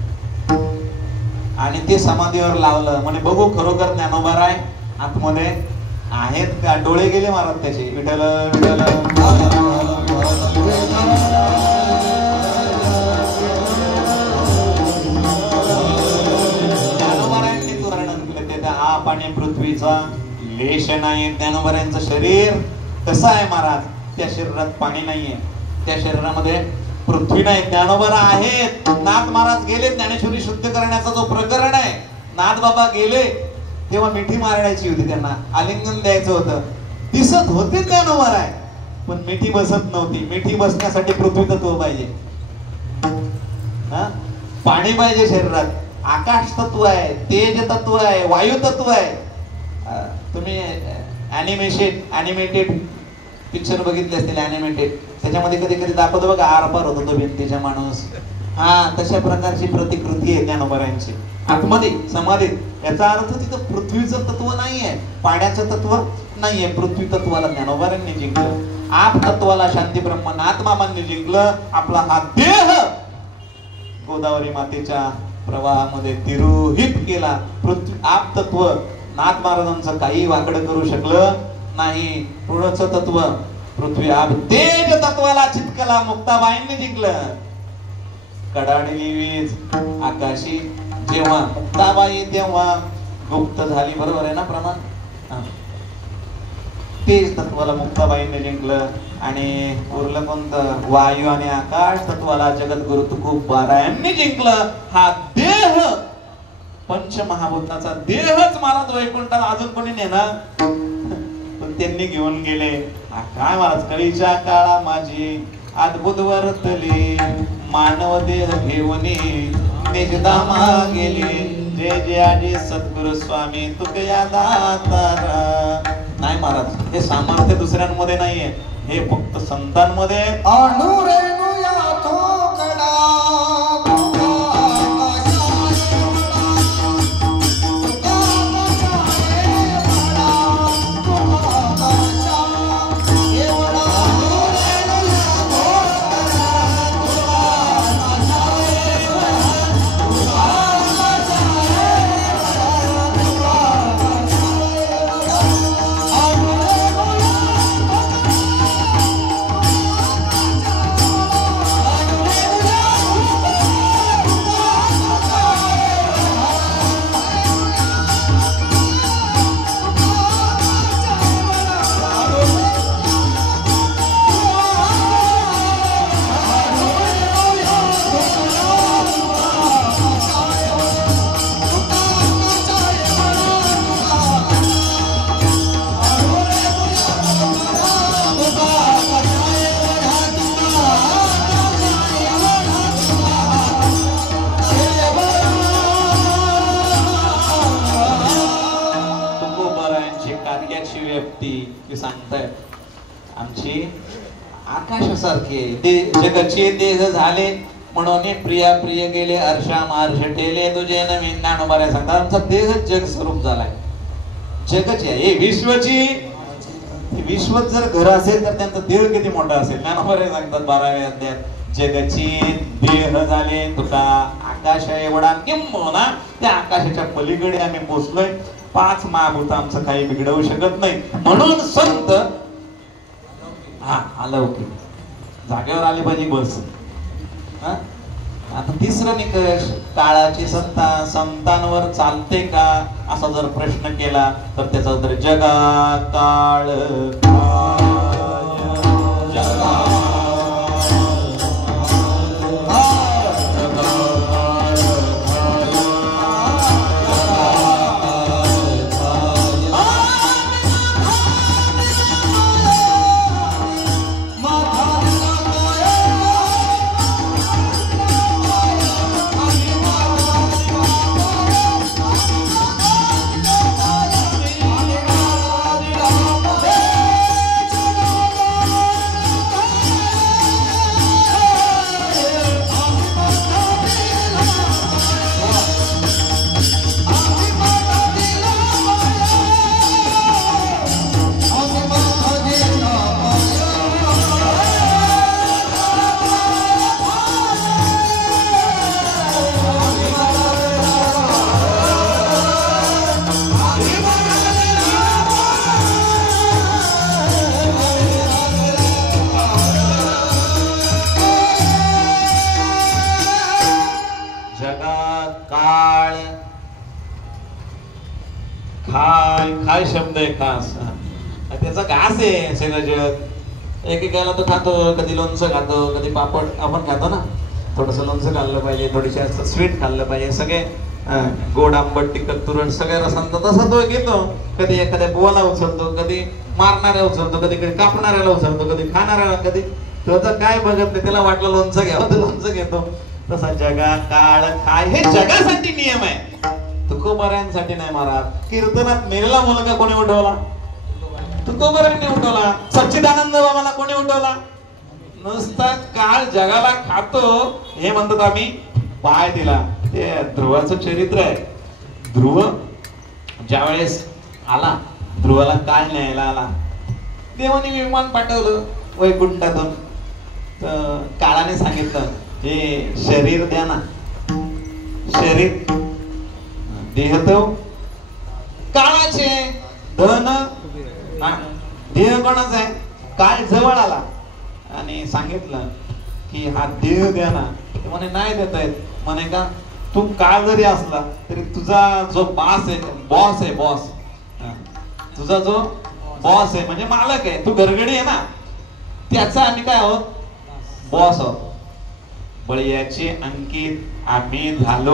आणि ते समाधीवर लावलं. म्हणे बघू खरोखर ज्ञानोबाराय आतमध्ये आहेत का? डोळे गेले महाराज त्याचे. विठ्ठल विठ्ठल. ज्ञानोबारायांनी वर्णन केलं ते आप आणि पृथ्वीचा लेश नाही. ज्ञानोबारायांचं शरीर कसं आहे महाराज? त्या शरीरात पाणी नाहीये, त्या शरीरामध्ये पृथ्वी नाही. ज्ञानोबारा आहेत. नाथ महाराज गेले ज्ञानेश्वरी शुद्ध करण्याचा जो प्रकरण आहे, नाथ बाबा गेले तेव्हा मिठी मारायची होती, त्यांना आलिंगन द्यायचं होतं. दिसत होते ज्ञानोबाराय, पण मिठी बसत नव्हती. मिठी बसण्यासाठी पृथ्वी तत्व पाहिजे, पाणी पाहिजे शरीरात. आकाश तत्व आहे, तेज तत्व आहे, वायू तत्व आहे. तुम्ही ॲनिमेटेड पिक्चर बघितले असतील, ॲनिमेटेड, त्याच्यामध्ये कधी कधी दाखवतो बघा, आरपार होतो तो भिंतीचा माणूस. तशा प्रकारची प्रतिकृती आहे ज्ञानोबारायांची आतमध्ये समाधीत. याचा अर्थ तिथं पृथ्वीचं तत्व नाहीये, पाण्याचं तत्व नाहीये. पृथ्वी तत्वाला ज्ञानोबारायांनी जिंकलं. आप तत्वाला शांती ब्रह्मनाथ मामांनी जिंकलं. आपला हा देह गोदावरी मातेच्या प्रवाहामध्ये तिरोहित केला. पृथ्वी आप तत्व नाथ महाराजांचं काही वाकडं करू शकलं नाही. पुढचं तत्व पृथ्वी आप तेज तत्वाला चितकला. मुक्ताबाईंनी जिंकलं. कडाडली वीज आकाशी जेव्हा मुक्ताबाई तेव्हा गुप्त झाली. बरोबर आहे ना प्रमाण? तेज तत्वाला मुक्ताबाईंनी जिंकलं. आणि उरलं कोणतं? वायू आणि आकाश तत्वाला जगद्गुरु तुकोबारायांनी जिंकलं. हा देह पंचमहाभूताचा देहच महाराज वैकुंठाला अजून कोणी नेणार? पण त्यांनी घेऊन गेले. काय महाराज? कळीच्या काळा माझी अद्भुत वर्तली, मानव देह घेऊन निजधामा गेले. जय जय आजी सद्गुरु स्वामी तुकया दातारा. नाही महाराज, हे सामर्थ्य दुसऱ्यांमध्ये नाहीये, हे फक्त संतांमध्ये. आमची आकाशासारखे जगाचे देह झाले म्हणून प्रिया प्रिय गेले अर्षा मार्ष ठेले तुझे नवीन. ज्ञानोबाराय सांगतात आमचा देह जग स्वरूप झालाय. जगच आहे विश्वची विश्व जर घर असेल तर त्यांचा देह किती मोठा असेल. ज्ञानोबा सांगतात 12व्या अध्यायात, जगची देह झाले तुका आकाश एवढा किंबहुना त्या आकाशाच्या पलीकडे आम्ही पोचलोय. 5 महाभूत आमचं काही बिघडवू शकत नाही. म्हणून संत अलौकिक जागेवर आली पाहिजे बस. आता तिसरा निकष, काळाची सत्ता संतांवर चालते का असा जर प्रश्न केला तर त्याचा उत्तर जगा काळ काय शब्द आहे खास. त्याचा घास आहे सगळं जग. एकेकाला तो खातो, कधी लोणचं खातो, कधी पापड आपण खातो ना. थोडस लोणचं खाल्लं पाहिजे, थोडीशी असं स्वीट खाल्लं पाहिजे. सगळे गोड आंबट तिखट तुरट सगळ्या रसांचा तसा तो घेतो. कधी एखाद्या बुवाला उचलतो, कधी मारणाऱ्या उचलतो, कधी कधी कापणाऱ्याला उचलतो, कधी खाणाऱ्याला, कधी त्याचं काय बघत नाही. त्याला वाटलं लोणचं घ्यावं तर लोणचं घेतो. तसा जगा काळ काय हे जगासाठी नियम आहे, तुकोबाऱ्यांसाठी नाही. महाराज कीर्तनात मेलेला मुलगा कोणी उठवला? तुकोबाऱ्यांनी उठवला. सच्चिदानंद बाबाला कोणी उठवला? नुसता काळ जगाला खातो हे म्हणतात आम्ही पाय दिला. ते ध्रुवाचं चरित्र आहे. ध्रुव ज्या वेळेस आला, ध्रुवाला काळ न्यायला आला. देवाने विमान पाठवलं वैकुंठातून. तर काळाने सांगितलं हे शरीर द्या ना. शरीर देह तो काळाचे, धन देह कोणाचा आहे? काळ जवळ आला आणि सांगितलं की हा देह द्या ना. ते म्हणे नाही देता येत. म्हणे का तू काळ जरी असला तरी तुझा जो बॉस आहे बॉस, तुझा जो बॉस आहे म्हणजे मालक आहे, तू घरगडी आहे ना, त्याचा आम्ही काय आहोत? बॉस आहोत. बळीयाचे अंकित आम्ही झालो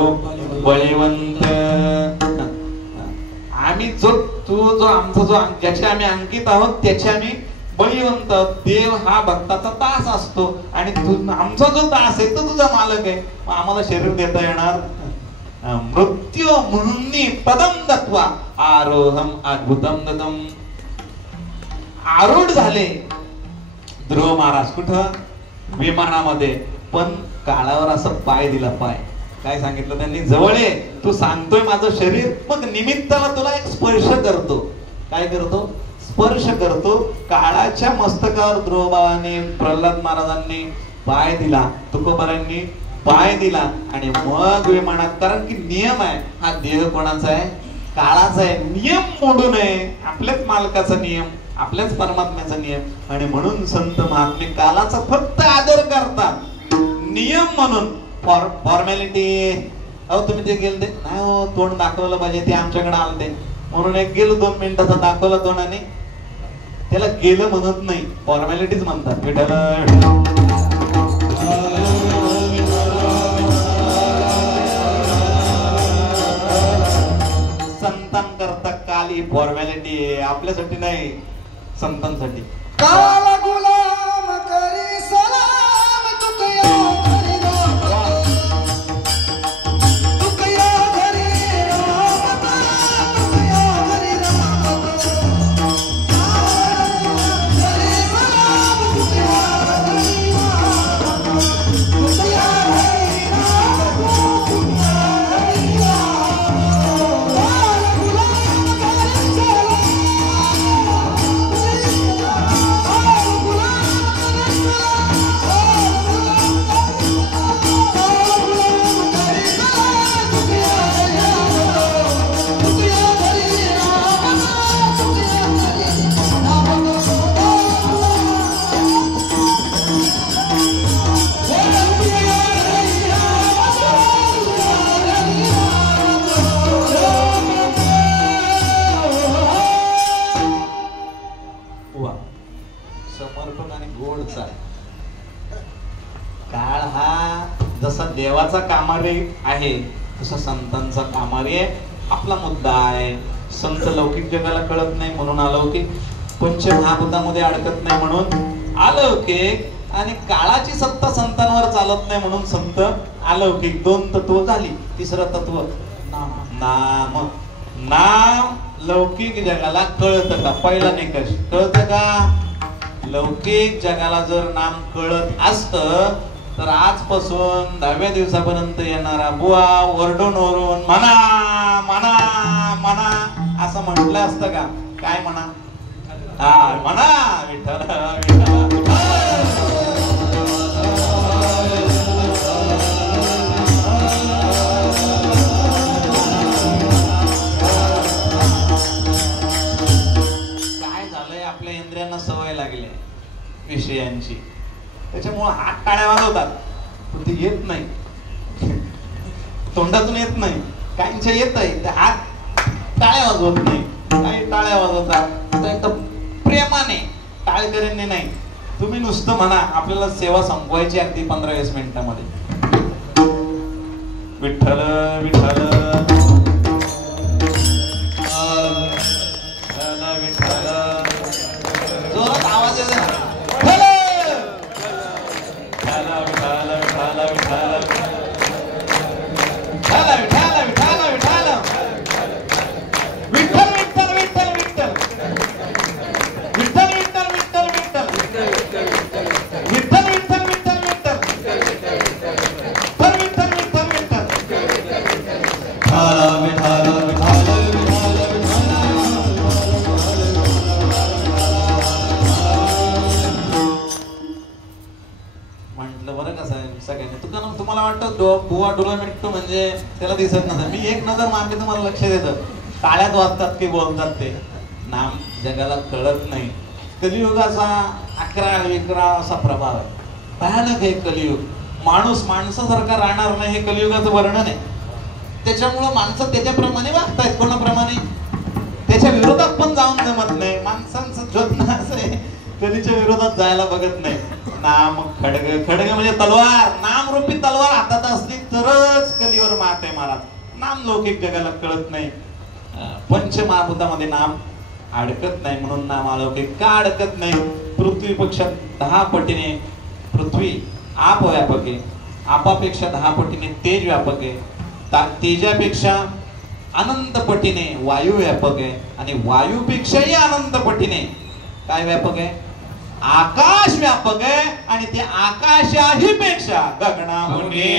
बळीवंत. आम्ही जो आमचा जो ज्याचे आम्ही अंकित आहोत त्याचे आम्ही बळीवंत. देव हा भक्ताचा दास असतो आणि आमचा जो दास आहे तो तुझा मालक आहे. आम्हाला शरीर देता येणार? मृत्यू मुनी पदम दत्वा आरोहम अद्भुतम दतम. आरूढ झाले ध्रुव महाराज कुठं? विमानामध्ये. पण काळावर असं पाय दिला. पाय काय सांगितलं त्यांनी? जवळ ये, तू सांगतोय माझं शरीर, मग निमित्ताला तुला एक स्पर्श करतो. काय करतो? स्पर्श करतो. काळाच्या मस्तकावर ध्रुव बाबांनी, प्रल्हाद महाराजांनी पाय दिला, तुकोबारांनी पाय दिला आणि मग विमानात. कारण की नियम आहे, हा देह कोणाचा आहे? काळाचा आहे. नियम मोडू नये. आपल्याच मालकाचा नियम, आपल्याच परमात्म्याचा नियम. आणि म्हणून संत महात्मे कालाचा फक्त आदर करतात. नियम म्हणून फॉर्मॅलिटी. अहो तुम्ही ते गेले नाही हो, तोंड दाखवलं पाहिजे, ते आमच्याकडे आलं ते म्हणून एक गेलो 2 मिनिटाचा दाखवलं तोंडाने, त्याला गेलं म्हणत नाही, फॉर्मॅलिटीज म्हणतात. विठ्ठल संतांकरता काल ही फॉर्मॅलिटी, आपल्यासाठी नाही, संतांसाठी. काल गुलाम करी सलाम तुकया घरी राम, तुकया घरी राम, तुकया घरी राम, घरी सलाम तुकया घरी राम, तुकया घरी राम, तुकया घरी राम. काल गुलाम करी सलाम समर्पक आणि गोड चाल. काळ हा जसा देवाचा कामारे आहे तसा संतांचा कामारे आपला मुद्दा आहे. संत लौकिक जगाला कळत नाही म्हणून अलौकिक, पंचमहाभूतामध्ये अडकत नाही म्हणून अलौकिक, आणि काळाची सत्ता संतांवर चालत नाही म्हणून संत अलौकिक. दोन तत्व झाली. तिसरं तत्व नाम. नाम लौकिक जगाला कळतं का? पहिला निकष कळतं का? लौकिक जगाला जर नाम कळत असतं तर आजपासून 10व्या दिवसापर्यंत येणारा बुवा ओरडून ओरडून म्हणा म्हणा म्हणा असं म्हटलं असतं का? काय म्हणा? हा म्हणा विठ्ठल विठ्ठल. काय झालंय, आपल्या इंद्रियांना सवय लागली विषयांची, त्याच्यामुळे हात टाळ्या वाजवतात पण ते येत नाही, तोंडातून येत नाही. काहींच्या येत आहे ते हात टाळ्या वाजवत नाही, काही टाळ्या वाजवतात एकदम प्रेमाने, टाळकऱ्यांनी नाही. तुम्ही नुसतं म्हणा, आपल्याला सेवा संपवायची अगदी 15-20 मिनिटांमध्ये. विठ्ठल विठ्ठल विठ्ठल, जोरात आवाज येतो ना. तुम्हाला वाटतं बुवा डोळा मिटतो म्हणजे त्याला दिसत नसतं. मी एक नजर मारली तुम्हाला लक्ष देतं, टाळ्यात वाजतात की बोलतात ते. नाम जगाला कळत नाही. कलियुगाचा 11-11 असा प्रभाव आहे. भयानक आहे कलियुग. माणूस माणसासारखा राहणार नाही हे कलियुगाचं वर्णन आहे. त्याच्यामुळं माणसं त्याच्याप्रमाणे वागतायत, कोणाप्रमाणे? त्याच्या विरोधात पण जाऊन जमत नाही. माणसांचं ज्योतन असं आहे, कधीच्या विरोधात जायला बघत नाही. नाम खडग, खडग म्हणजे तलवार, नामरूपी तलवार हातात असली तरच कलीवर मात आहे महाराज. नाम लौकिक जगाला कळत नाही. पंचमहाभूतामध्ये नाम अडकत नाही म्हणून नाम अलौकिक. का अडकत नाही? पृथ्वीपेक्षा 10 पटीने पृथ्वी आप व्यापक आहे, आपापेक्षा 10 पटीने तेज व्यापक आहे, तेजापेक्षा अनंत पटीने वायू व्यापक आहे, आणि वायूपेक्षाही अनंत पटीने काय व्यापक आहे? आकाश व्यापक आहे. आणि ते आकाशाही पेक्षा गगनाहुनी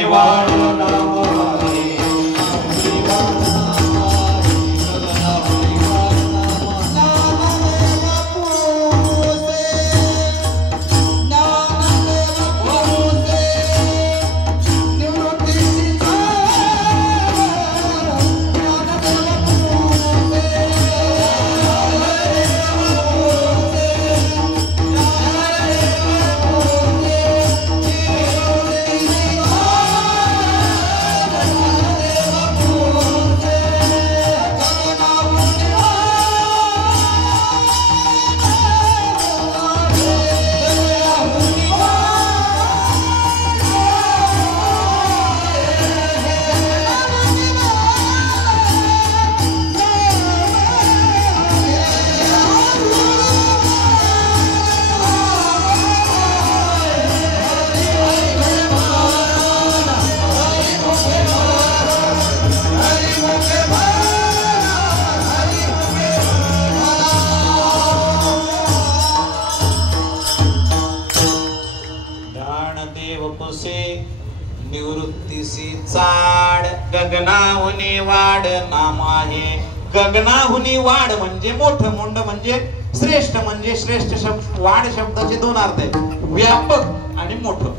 निवृत्तीसी चाड गगनाहुनी वाढ नाम आहे. गगनाहुनी वाढ म्हणजे मोठं, मुंड म्हणजे श्रेष्ठ, म्हणजे श्रेष्ठ शब्द. वाढ शब्दाचे 2 अर्थ आहेत, व्यापक आणि मोठं.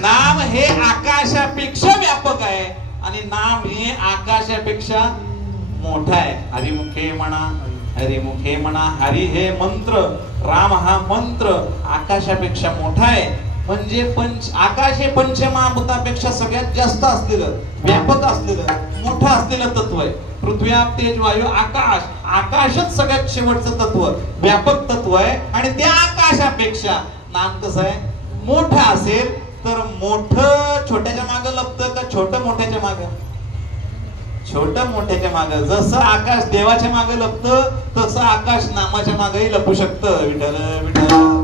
नाम हे आकाशापेक्षा व्यापक आहे आणि नाम हे आकाशापेक्षा मोठं आहे. हरिमुखे म्हणा, हरिमुखे म्हणा. हरी हे मंत्र, राम हा मंत्र आकाशापेक्षा मोठा आहे. म्हणजे आकाश हे पंचमहाभूतापेक्षा सगळ्यात जास्त असलेलं, व्यापक असलेलं, मोठं असलेलं तत्व आहे. पृथ्वी आप तेज वायू आकाश, आकाशच सगळ्यात शेवटचं तत्व, व्यापक तत्व आहे. आणि त्या आकाश आकाशापेक्षा नाम कसं आहे, मोठं असेल तर मोठं छोट्याच्या मागे लपतं का छोटं मोठ्याच्या मागे? छोटं मोठ्याच्या मागे. जसं आकाश देवाच्या मागे लपतं तसं आकाश नामाच्या मागेही लपू शकतं. विठ्ठल विठ्ठल.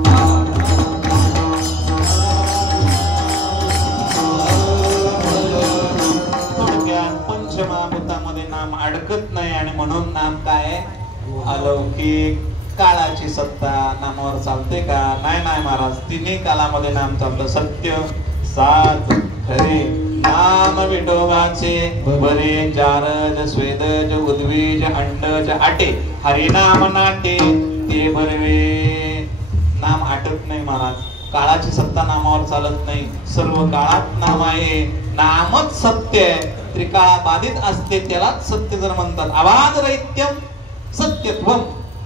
पंचमहाभूतामध्ये नाम अडकत नाही आणि म्हणून नाम काय, अलौकिक. काळाची सत्ता नामावर चालते का? नाही नाही महाराज, तिन्ही कालामध्ये नाम चालतं. सत्य सात खरे नाम विठोबाचे बरे जारज स्वेदज उद्वीज अंडज आटे हरिनाम नाटे ते बरवे. नाम आटत नाही महाराज. काळाची सत्ता नामावर चालत नाही. सर्व काळात नाम आहे. नामच सत्य आहे. त्रिकाळा बाधित असते त्यालाच सत्य जर म्हणतात. अबाध रहित्यम सत्यत्वम.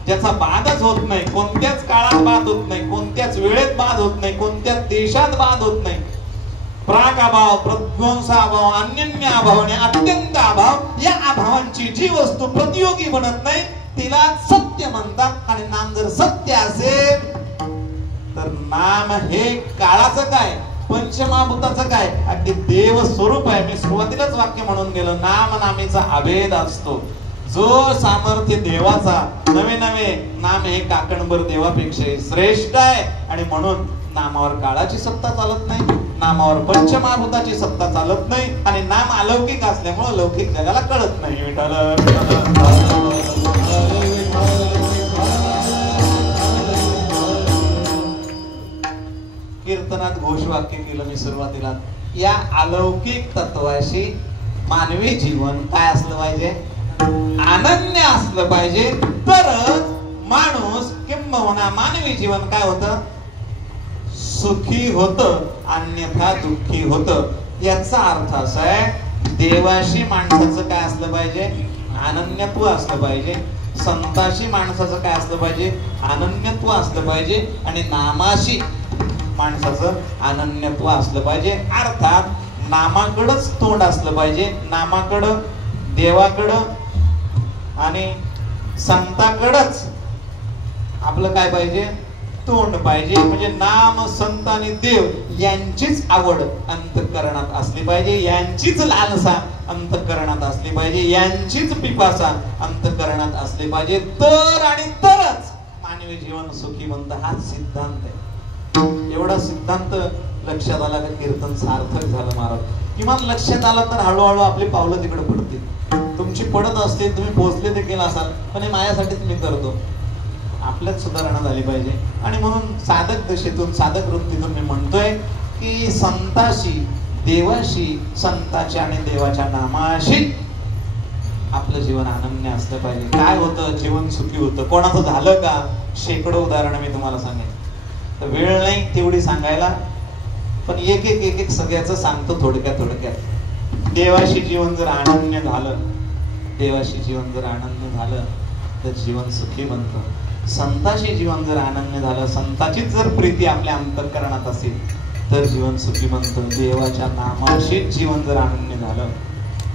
ज्याचा बाधच होत नाही, कोणत्याच काळात बाध होत नाही, कोणत्याच वेळेत बाध होत नाही, कोणत्याच देशात बाध होत नाही. प्राग अभाव, प्रध्वंसाभाव, अन्यन्य अभाव आणि अत्यंत अभाव, या अभावांची जी वस्तू प्रतियोगी बनत नाही तिला सत्य म्हणतात. आणि नाम जर सत्य असेल तर नाम हे काळाचं काय, पंचमहाभूताचं काय, अगदी देव स्वरूप आहे. मी सुरुवातीलाच वाक्य म्हणून गेलो, नाम नामेचा अभेद असतो. जो सामर्थ्य देवाचा, नवे नवे नाम हे काकणभर देवापेक्षा श्रेष्ठ आहे. आणि म्हणून नामावर काळाची सत्ता चालत नाही, नामावर पंचमहाभूताची सत्ता चालत नाही. आणि नाम अलौकिक असल्यामुळे लौकिक जगाला कळत नाही. विठ्ठल कीर्तनात घोषवाक्य केलं मी सुरुवातीला. या अलौकिक तत्वाशी मानवी जीवन काय असलं पाहिजे, अनन्य असलं पाहिजे. तरच माणूस किंबहुना मानवी जीवन काय होतं, सुखी होतं, अन्यथा दुःखी होतं. याचा अर्थ असा आहे, देवाशी माणसाचं काय असलं पाहिजे, अनन्यत्व असलं पाहिजे. संताशी माणसाचं काय असलं पाहिजे, अनन्यत्व असलं पाहिजे. आणि नामाशी माणसाचं अनन्यत्व असलं पाहिजे. अर्थात नामाकडंच तोंड असलं पाहिजे. नामाकडं, देवाकडं आणि संताकडंच आपलं काय पाहिजे, तोंड पाहिजे. म्हणजे नाम, संत आणि देव यांचीच आवड अंतःकरणात असली पाहिजे, यांचीच लालसा अंतःकरणात असली पाहिजे, यांचीच पिपासा अंतःकरणात असली पाहिजे. तर आणि तरच मानवी जीवन सुखी बनतं. हा सिद्धांत आहे. एवढा सिद्धांत लक्षात आला का कीर्तन सार्थक झालं महाराज. किमान लक्षात आलं तर हळूहळू आपली पावलं तिकडे पडतील. तुमची पडत असतील, तुम्ही पोहोचले देखील असाल, पण हे माझ्यासाठीच मी करतो. आपल्यात सुधारणा झाली पाहिजे. आणि म्हणून साधक दशेतून, साधक वृत्तीतून मी म्हणतोय की संताशी, देवाशी, संताच्या आणि देवाच्या नामाशी आपलं जीवन अनन्य असलं पाहिजे. काय होतं, जीवन सुखी होतं. कोणाचं झालं का, शेकडो उदाहरणं मी तुम्हाला सांगेन. तर वेळ नाही तेवढी सांगायला, पण एक एक सगळ्याचं सांगतो थोडक्यात. देवाशी जीवन जर अनन्य झालं, देवाशी जीवन जर अनन्य झालं तर जीवन सुखी बनतं. संताशी जीवन जर अनन्य झालं, संताचीच जर प्रीती आपल्या अंतःकरणात असेल तर जीवन सुखी बनतं. देवाच्या नामाशी जीवन जर अनन्य झालं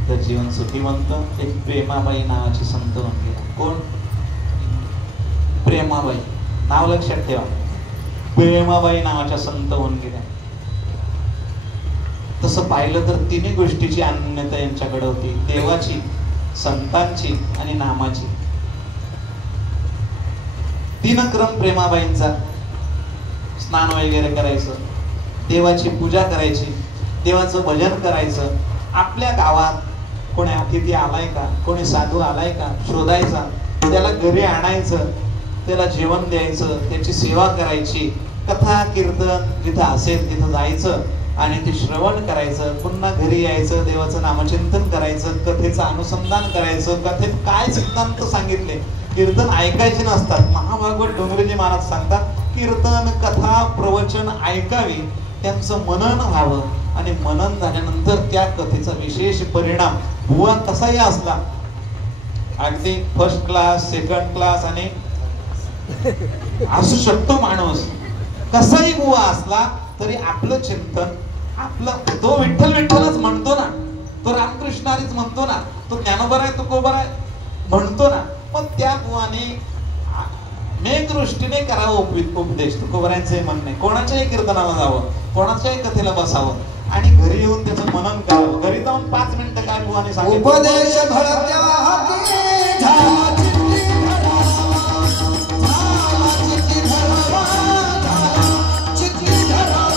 तर जीवन सुखी बनतं. एक प्रेमाबाई नावाची संत म्हणली. कोण? प्रेमाबाई. नाव लक्षात ठेवा. प्रेमाबाई नावाच्या संत होऊन गेल्या. तसं पाहिलं तर तिन्ही गोष्टीची अनन्यता यांच्याकडे होती, देवाची, संतांची आणि नामाची. तीन क्रम प्रेमाबाईंचा. स्नान वगैरे करायचं, देवाची पूजा करायची, देवाचं भजन करायचं. आपल्या गावात कोणी अतिथी आलाय का, कोणी साधू आलाय का शोधायचा, त्याला घरी आणायचं, त्याला जेवण द्यायचं, त्याची सेवा करायची. कथा कीर्तन जिथं असेल तिथं जायचं आणि ते श्रवण करायचं. पुन्हा घरी यायचं, देवाचं नामचिंतन करायचं, कथेचं अनुसंधान करायचं. कथेत काय सिद्धांत सांगितले, कीर्तन ऐकायचे नसतात. महाभागवत डोंगरेजी महाराज सांगतात, कीर्तन, कथा, प्रवचन ऐकावी, त्यांचं मनन व्हावं. आणि मनन झाल्यानंतर त्या कथेचा विशेष परिणाम बुवा कसाही असला, अगदी फर्स्ट क्लास, सेकंड क्लास आणि असू शकतो माणूस, कसाही बुवा असला तरी आपलं चिंतन, आपलं, तो विठ्ठल विठ्ठलच म्हणतो ना, तो रामकृष्ण हरीच म्हणतो ना, तो ज्ञानोबा आहे, तो कोबा आहे म्हणतो ना, मग त्या बुवाने मी दृष्टीने करावं उपदेश. तुकोबरायांचं म्हणणं आहे. कोणाच्याही कीर्तनाला जावं, कोणाच्याही कथेला बसावं आणि घरी येऊन त्याचं मनन करावं. घरी जाऊन 5 मिनिटं काय बुवाने सांगितलं, उपदेश घडत्या हाती झाला चित्ती धरावा, झाला चित्ती धरावा, झाला चित्ती धरावा,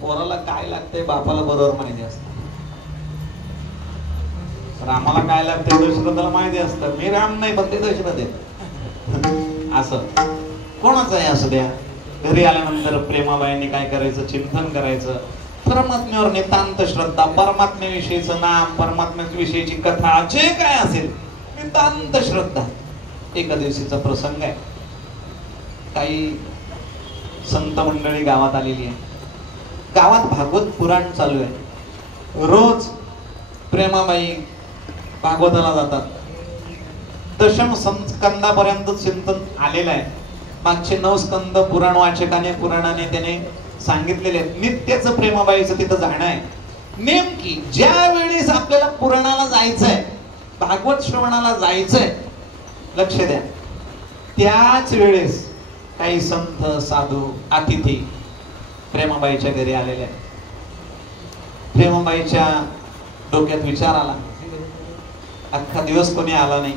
पोराला काय लागतंय बापाला बरोबर माहिती असतं. रामाला काय लागतंय दशरथाला माहिती असतं. मी राम नाही पण ते दशरथ आहे. असं कोणाचं आहे असं द्या. घरी आल्यानंतर प्रेमाबाईंनी काय करायचं, चिंतन करायचं. परमात्म्यावर नितांत श्रद्धा, परमात्म्याविषयीचं नाम, परमात्म्याविषयीची कथा, जे काय असेल नितांत श्रद्धा. एका दिवशीचा प्रसंग आहे. काही संत मंडळी गावात आलेली आहे. गावात भागवत पुराण चालू आहे. रोज प्रेमाबाई भागवताला जातात. दशम स्कंदापर्यंत चिंतन आलेलं आहे. मागचे 9 स्कंद पुराण वाचकाने पुराणाने त्याने सांगितलेले आहेत. नित्यच प्रेमाबाईचं तिथं जाणं आहे. नेमकी ज्या वेळेस आपल्याला पुराणाला जायचंय, भागवत श्रवणाला जायचंय, लक्ष द्या, त्याच वेळेस काही संत साधू अतिथी प्रेमाबाईच्या घरी आलेले आहेत. प्रेमाबाईच्या डोक्यात विचार आला, अख्खा दिवस कोणी आला नाही,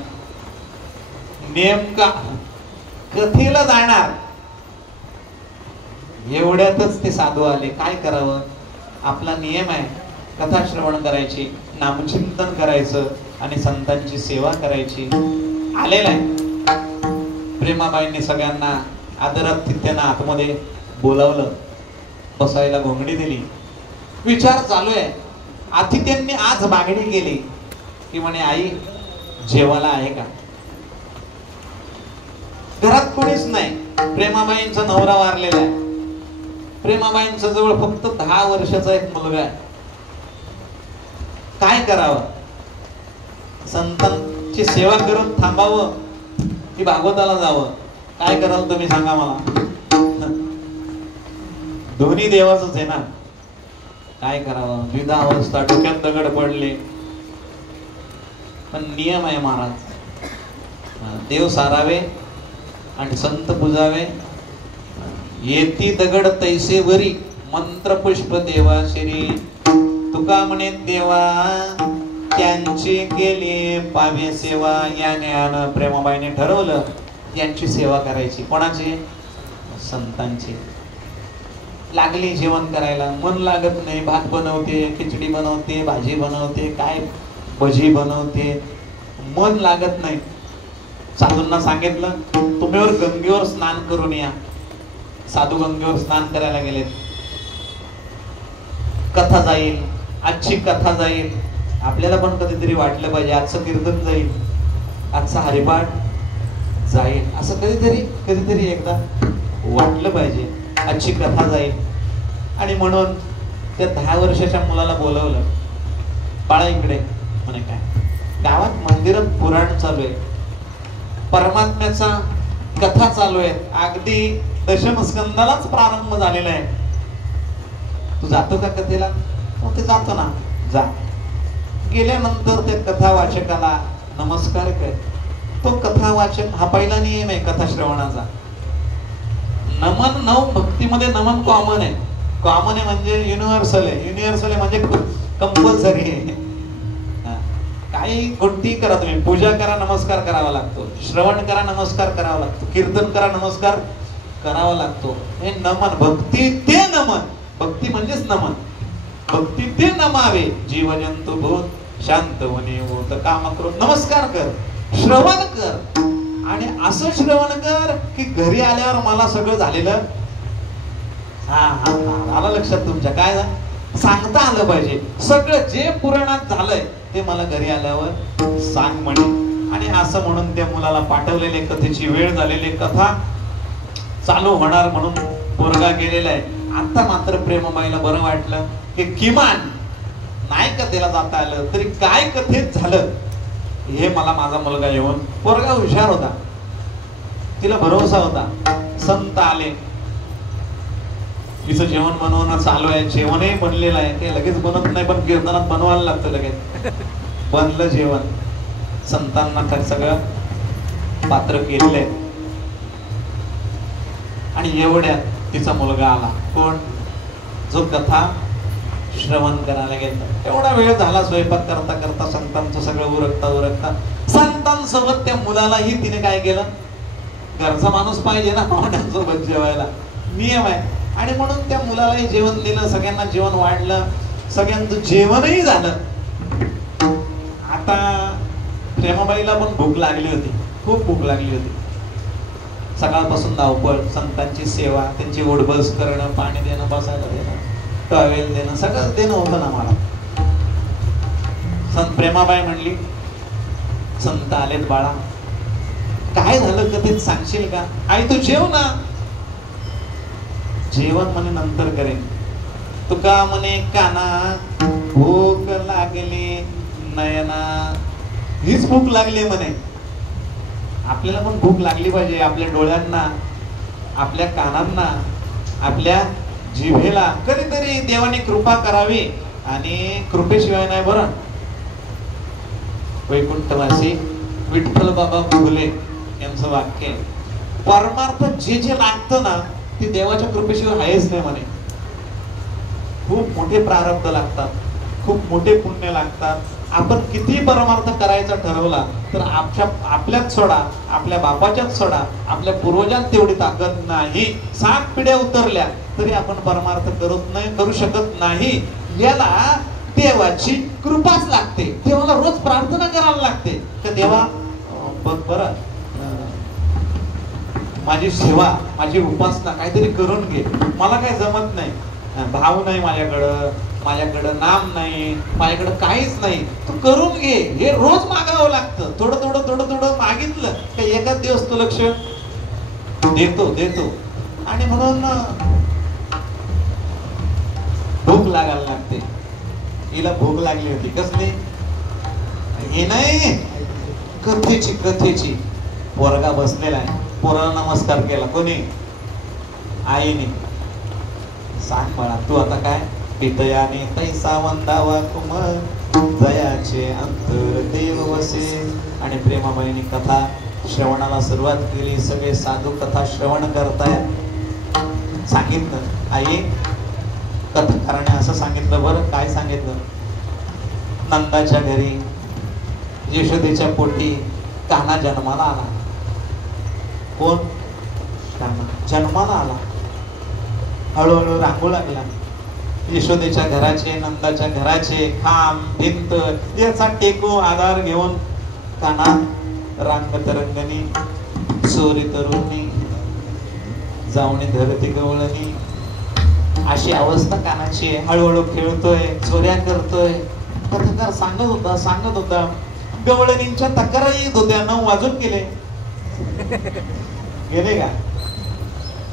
नेमका कथेला जाणार, एवढ्यातच ते साधू आले. काय करावं, आपला नियम आहे कथा श्रवण करायची, नामचिंतन करायचं आणि संतांची सेवा करायची. आलेला आहे. प्रेमाबाईंनी सगळ्यांना आदरातिथ्यानं आतमध्ये बोलावलं, बसायला घोंगडी दिली. विचार चालू आहे. अतिथ्यांनी आज मागणी केली की म्हणे, आई जेवायला आहे का? घरात कोणीच नाही. प्रेमाबाईंचा नवरा वारलेला आहे. प्रेमाबाईंच्या जवळ फक्त 10 वर्षाचा एक मुलगा आहे. काय करावं? संतांची सेवा करत थांबावं की भागवताला जावं? काय कराल तुम्ही सांगा मला. दोन्ही देवाचंच आहे ना. काय करावं? द्विधा अवस्था, डोक्यात दगड पडले. पण नियम आहे महाराज, देव सारावे आणि संत पूजावे. येती दगड तैसे वरी, मंत्र पुष्प देवा शिरी. तुका म्हणे देवा त्यांची केली पावे सेवा. या ज्ञान प्रेमाबाईने ठरवलं यांची सेवा करायची. कोणाची? संतांची. लागली जेवण करायला, मन लागत नाही. भात बनवते, खिचडी बनवते, भाजी बनवते, काय भजी बनवते, मन लागत नाही. साधूंना सांगितलं तुम्हीवर गंगेवर स्नान करून या. साधू गंगेवर स्नान करायला गेलेत. कथा जाईल, आजची कथा जाईल. आपल्याला पण कधीतरी वाटलं पाहिजे आजचं कीर्तन जाईल, आजचा हरिपाठ जाईल, असं कधीतरी एकदा वाटलं पाहिजे. आजची कथा जाईल. आणि म्हणून त्या 10 वर्षाच्या मुलाला बोलवलं. बाळा इकडे. म्हणे काय? गावात मंदिरात पुराण चालू आहे, परमात्म्याचा कथा चालू आहे, अगदी दशमस्कंदालाच प्रारंभ झालेला आहे. तू जातो का कथेला? मग ते जातो ना. जा. गेल्यानंतर त्या कथा वाचकाला नमस्कार कर. तो कथा वाचक हा पहिला नियम आहे कथा श्रवणाचा. नमन, नव भक्तीमध्ये नमन कॉमन आहे. कॉमन आहे म्हणजे युनिव्हर्सल आहे. युनिव्हर्सल आहे म्हणजे कंपल्सरी आहे. काही कोणती करा तुम्ही, पूजा करा नमस्कार करावा लागतो, श्रवण करा नमस्कार करावा लागतो, कीर्तन करा नमस्कार करावा लागतो. हे नमन, भक्ती ते नमन. भक्ती म्हणजेच नमन. भक्ती ते नमावे जीवजंतु भूत शांतवने होत काम करो. नमस्कार कर, श्रवण कर. आणि असं श्रवण कर की घरी आल्यावर मला सगळं झालेलं आलं लक्षात तुमच्या. काय सांगता आलं पाहिजे. सगळं जे पुराणात झालंय ते मला घरी आल्यावर सांग म्हणे. आणि असं म्हणून त्या मुलाला पाठवलेले, कथेची वेळ झालेली, कथा चालू होणार म्हणून पोरगा गेलेला आहे. आता मात्र प्रेमाबाईला बरं वाटलं की किमान नाही कथेला जाता आलं तरी काय कथेत झालं हे मला माझा मुलगा येऊन. पोरगा हुशार होता, तिला भरोसा होता. संत आले, तिचं जेवण बनवणं चालू आहे, जेवणही बनलेलं आहे, ते लगेच बनत नाही पण कीर्तनात बनवायला लागतं लगेच. बनलं जेवण, संतांना सगळं पात्र केलेलं. आणि एवढ्यात तिचा मुलगा आला. कोण? जो कथा श्रवण करायला गेला. एवढा वेळ झाला स्वयंपाक करता करता, संतांचं सगळं उरकता संतांसोबत त्या मुलालाही तिने काय केलं, घरचा माणूस पाहिजे ना पाहुण्यांसोबत जेवायला, नियम आहे. आणि म्हणून त्या मुलालाही जेवण दिलं, सगळ्यांना जेवण वाढलं, सगळ्यांचं जेवणही झालं. आता प्रेमाबाईला पण भूक लागली होती, खूप भूक लागली होती. सकाळपासून धावपळ, संतांची सेवा, त्यांची ओढबस करणं, पाणी देणं, बसायला देणं, टॉवेल देणं, सगळं देणं होतं ना मला. संत प्रेमाबाई म्हणली, संत आलेत बाळा, काय झालं कधीच सांगशील का? आई तू जेव ना. जेवण म्हणे नंतर करेन. तुका म्हणे काना भूक लागली नयना. हीच भूक लागली म्हणे. आपल्याला पण भूक लागली पाहिजे, आपल्या डोळ्यांना, आपल्या कानांना, आपल्या जिभेला. कधीतरी देवाने कृपा करावी, आणि कृपेशिवाय नाही बरं. वैकुंठवासी विठ्ठल बाबा फुले यांचं वाक्य आहे, परमार्थ जे जे लागतं ना ते देवाच्या कृपेशिवाय आहेच नाही म्हणे. खूप मोठे प्रारब्ध लागतात, खूप मोठे पुण्य लागतात. आपण किती परमार्थ करायचा ठरवला तर आपल्यात सोडा, आपल्या बापाच्यात सोडा, आपल्या पूर्वजांत तेवढी ताकद नाही. 7 पिढ्या उतरल्या तरी आपण परमार्थ करू शकत नाही. याला देवाची कृपाच लागते. देवाला रोज प्रार्थना करायला लागते की देवा बघ बरं, माझी सेवा, माझी उपासना काहीतरी करून घे. मला काही जमत नाही, भाव नाही माझ्याकडं नाम नाही, माझ्याकडं काहीच नाही, तू करून घे. हे रोज मागावं लागतं. थोडं मागितलं का एकाच दिवस तू लक्ष देतो. आणि म्हणून भूक लागायला लागते. हिला भूक लागली होती. कसली? हे नाही, कथेची. पोरगा बसलेला आहे, पोराला नमस्कार केला. कोणी? आईने. सांग बाळा, तू आता काय? पितयाने तैसा वंदावा कुम जयाचे अंतर देव वसे. आणि प्रेमाबाईने कथा श्रवणाला सुरुवात केली. सगळे साधू कथा श्रवण करताय. सांगितलं आई, कथाकाराने असं सांगितलं. बरं काय सांगितलं? नंदाच्या घरी यशोदेच्या पोटी कान्हा जन्माला आला. कोण? कान्हा जन्माला आला. हळूहळू रांगू लागला. यशोदेच्या घराचे, नंदाच्या घराचे खांब, भिंत याचा टेको आधार घेऊन कान्हा रांगतरंगणी, चोरी तरुणी, जावणी धरती गवळणी, अशी अवस्था कानाची आहे. हळूहळू खेळतोय, चोऱ्या करतोय. कथाकार सांगत होता गवळणींच्या तक्रारी येत होत्या. 9 वाजून गेले का?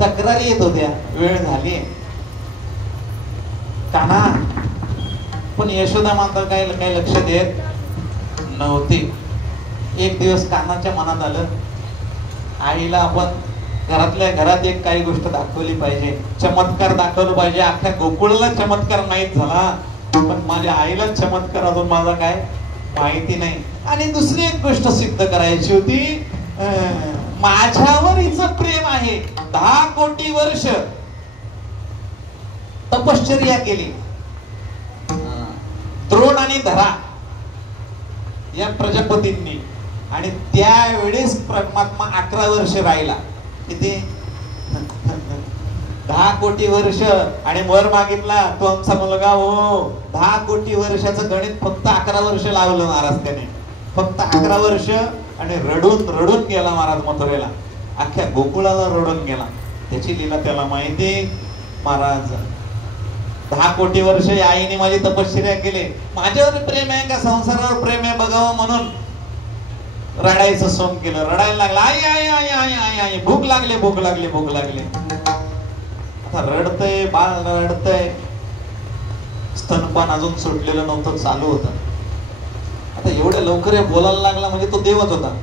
तक्रारी येत होत्या, वेळ झाली. कान्हा पण यशोदा माता काही लक्ष देत नव्हती. एक दिवस कान्हाच्या मनात आलं, आईला आपण घरातल्या घरात एक काही गोष्ट दाखवली पाहिजे, चमत्कार दाखवलं पाहिजे. अख्ख्या गोकुळाला चमत्कार माहित झाला, पण माझ्या आईला चमत्कार अजून माझा काय माहिती नाही. आणि दुसरी एक गोष्ट सिद्ध करायची होती, माझ्यावर हिचं प्रेम आहे. 10 कोटी वर्ष तपश्चर्या केली. द्रोण आणि धरा या प्रजापतींनी. आणि त्यावेळेस परमात्मा 11 वर्ष राहिला. किती? 10 कोटी वर्ष. आणि वर मागितला तो आमचा मुलगा हो. 10 कोटी वर्षाचं गणित फक्त 11 वर्ष लावलं महाराज त्याने. फक्त 11 वर्ष. आणि रडून गेला महाराज मथुरेला. अख्ख्या गोकुळाला रडून गेला. त्याची लीला त्याला माहिती. महाराज 10 कोटी वर्ष या आईने माझी तपश्चर्या केली, माझ्यावर प्रेम आहे का संसारावर प्रेम आहे बघावं म्हणून रडायचं सोंग केलं. रडायला लागला, आई आई आई आई आई आई, भूक लागली भूक लागली भूक लागली. आता रडतय बाळ, रडतय. स्तनपान अजून सुटलेलं नव्हतं, चालू होतं. आता एवढ्या लवकर बोलायला लागला म्हणजे तो देवच होता,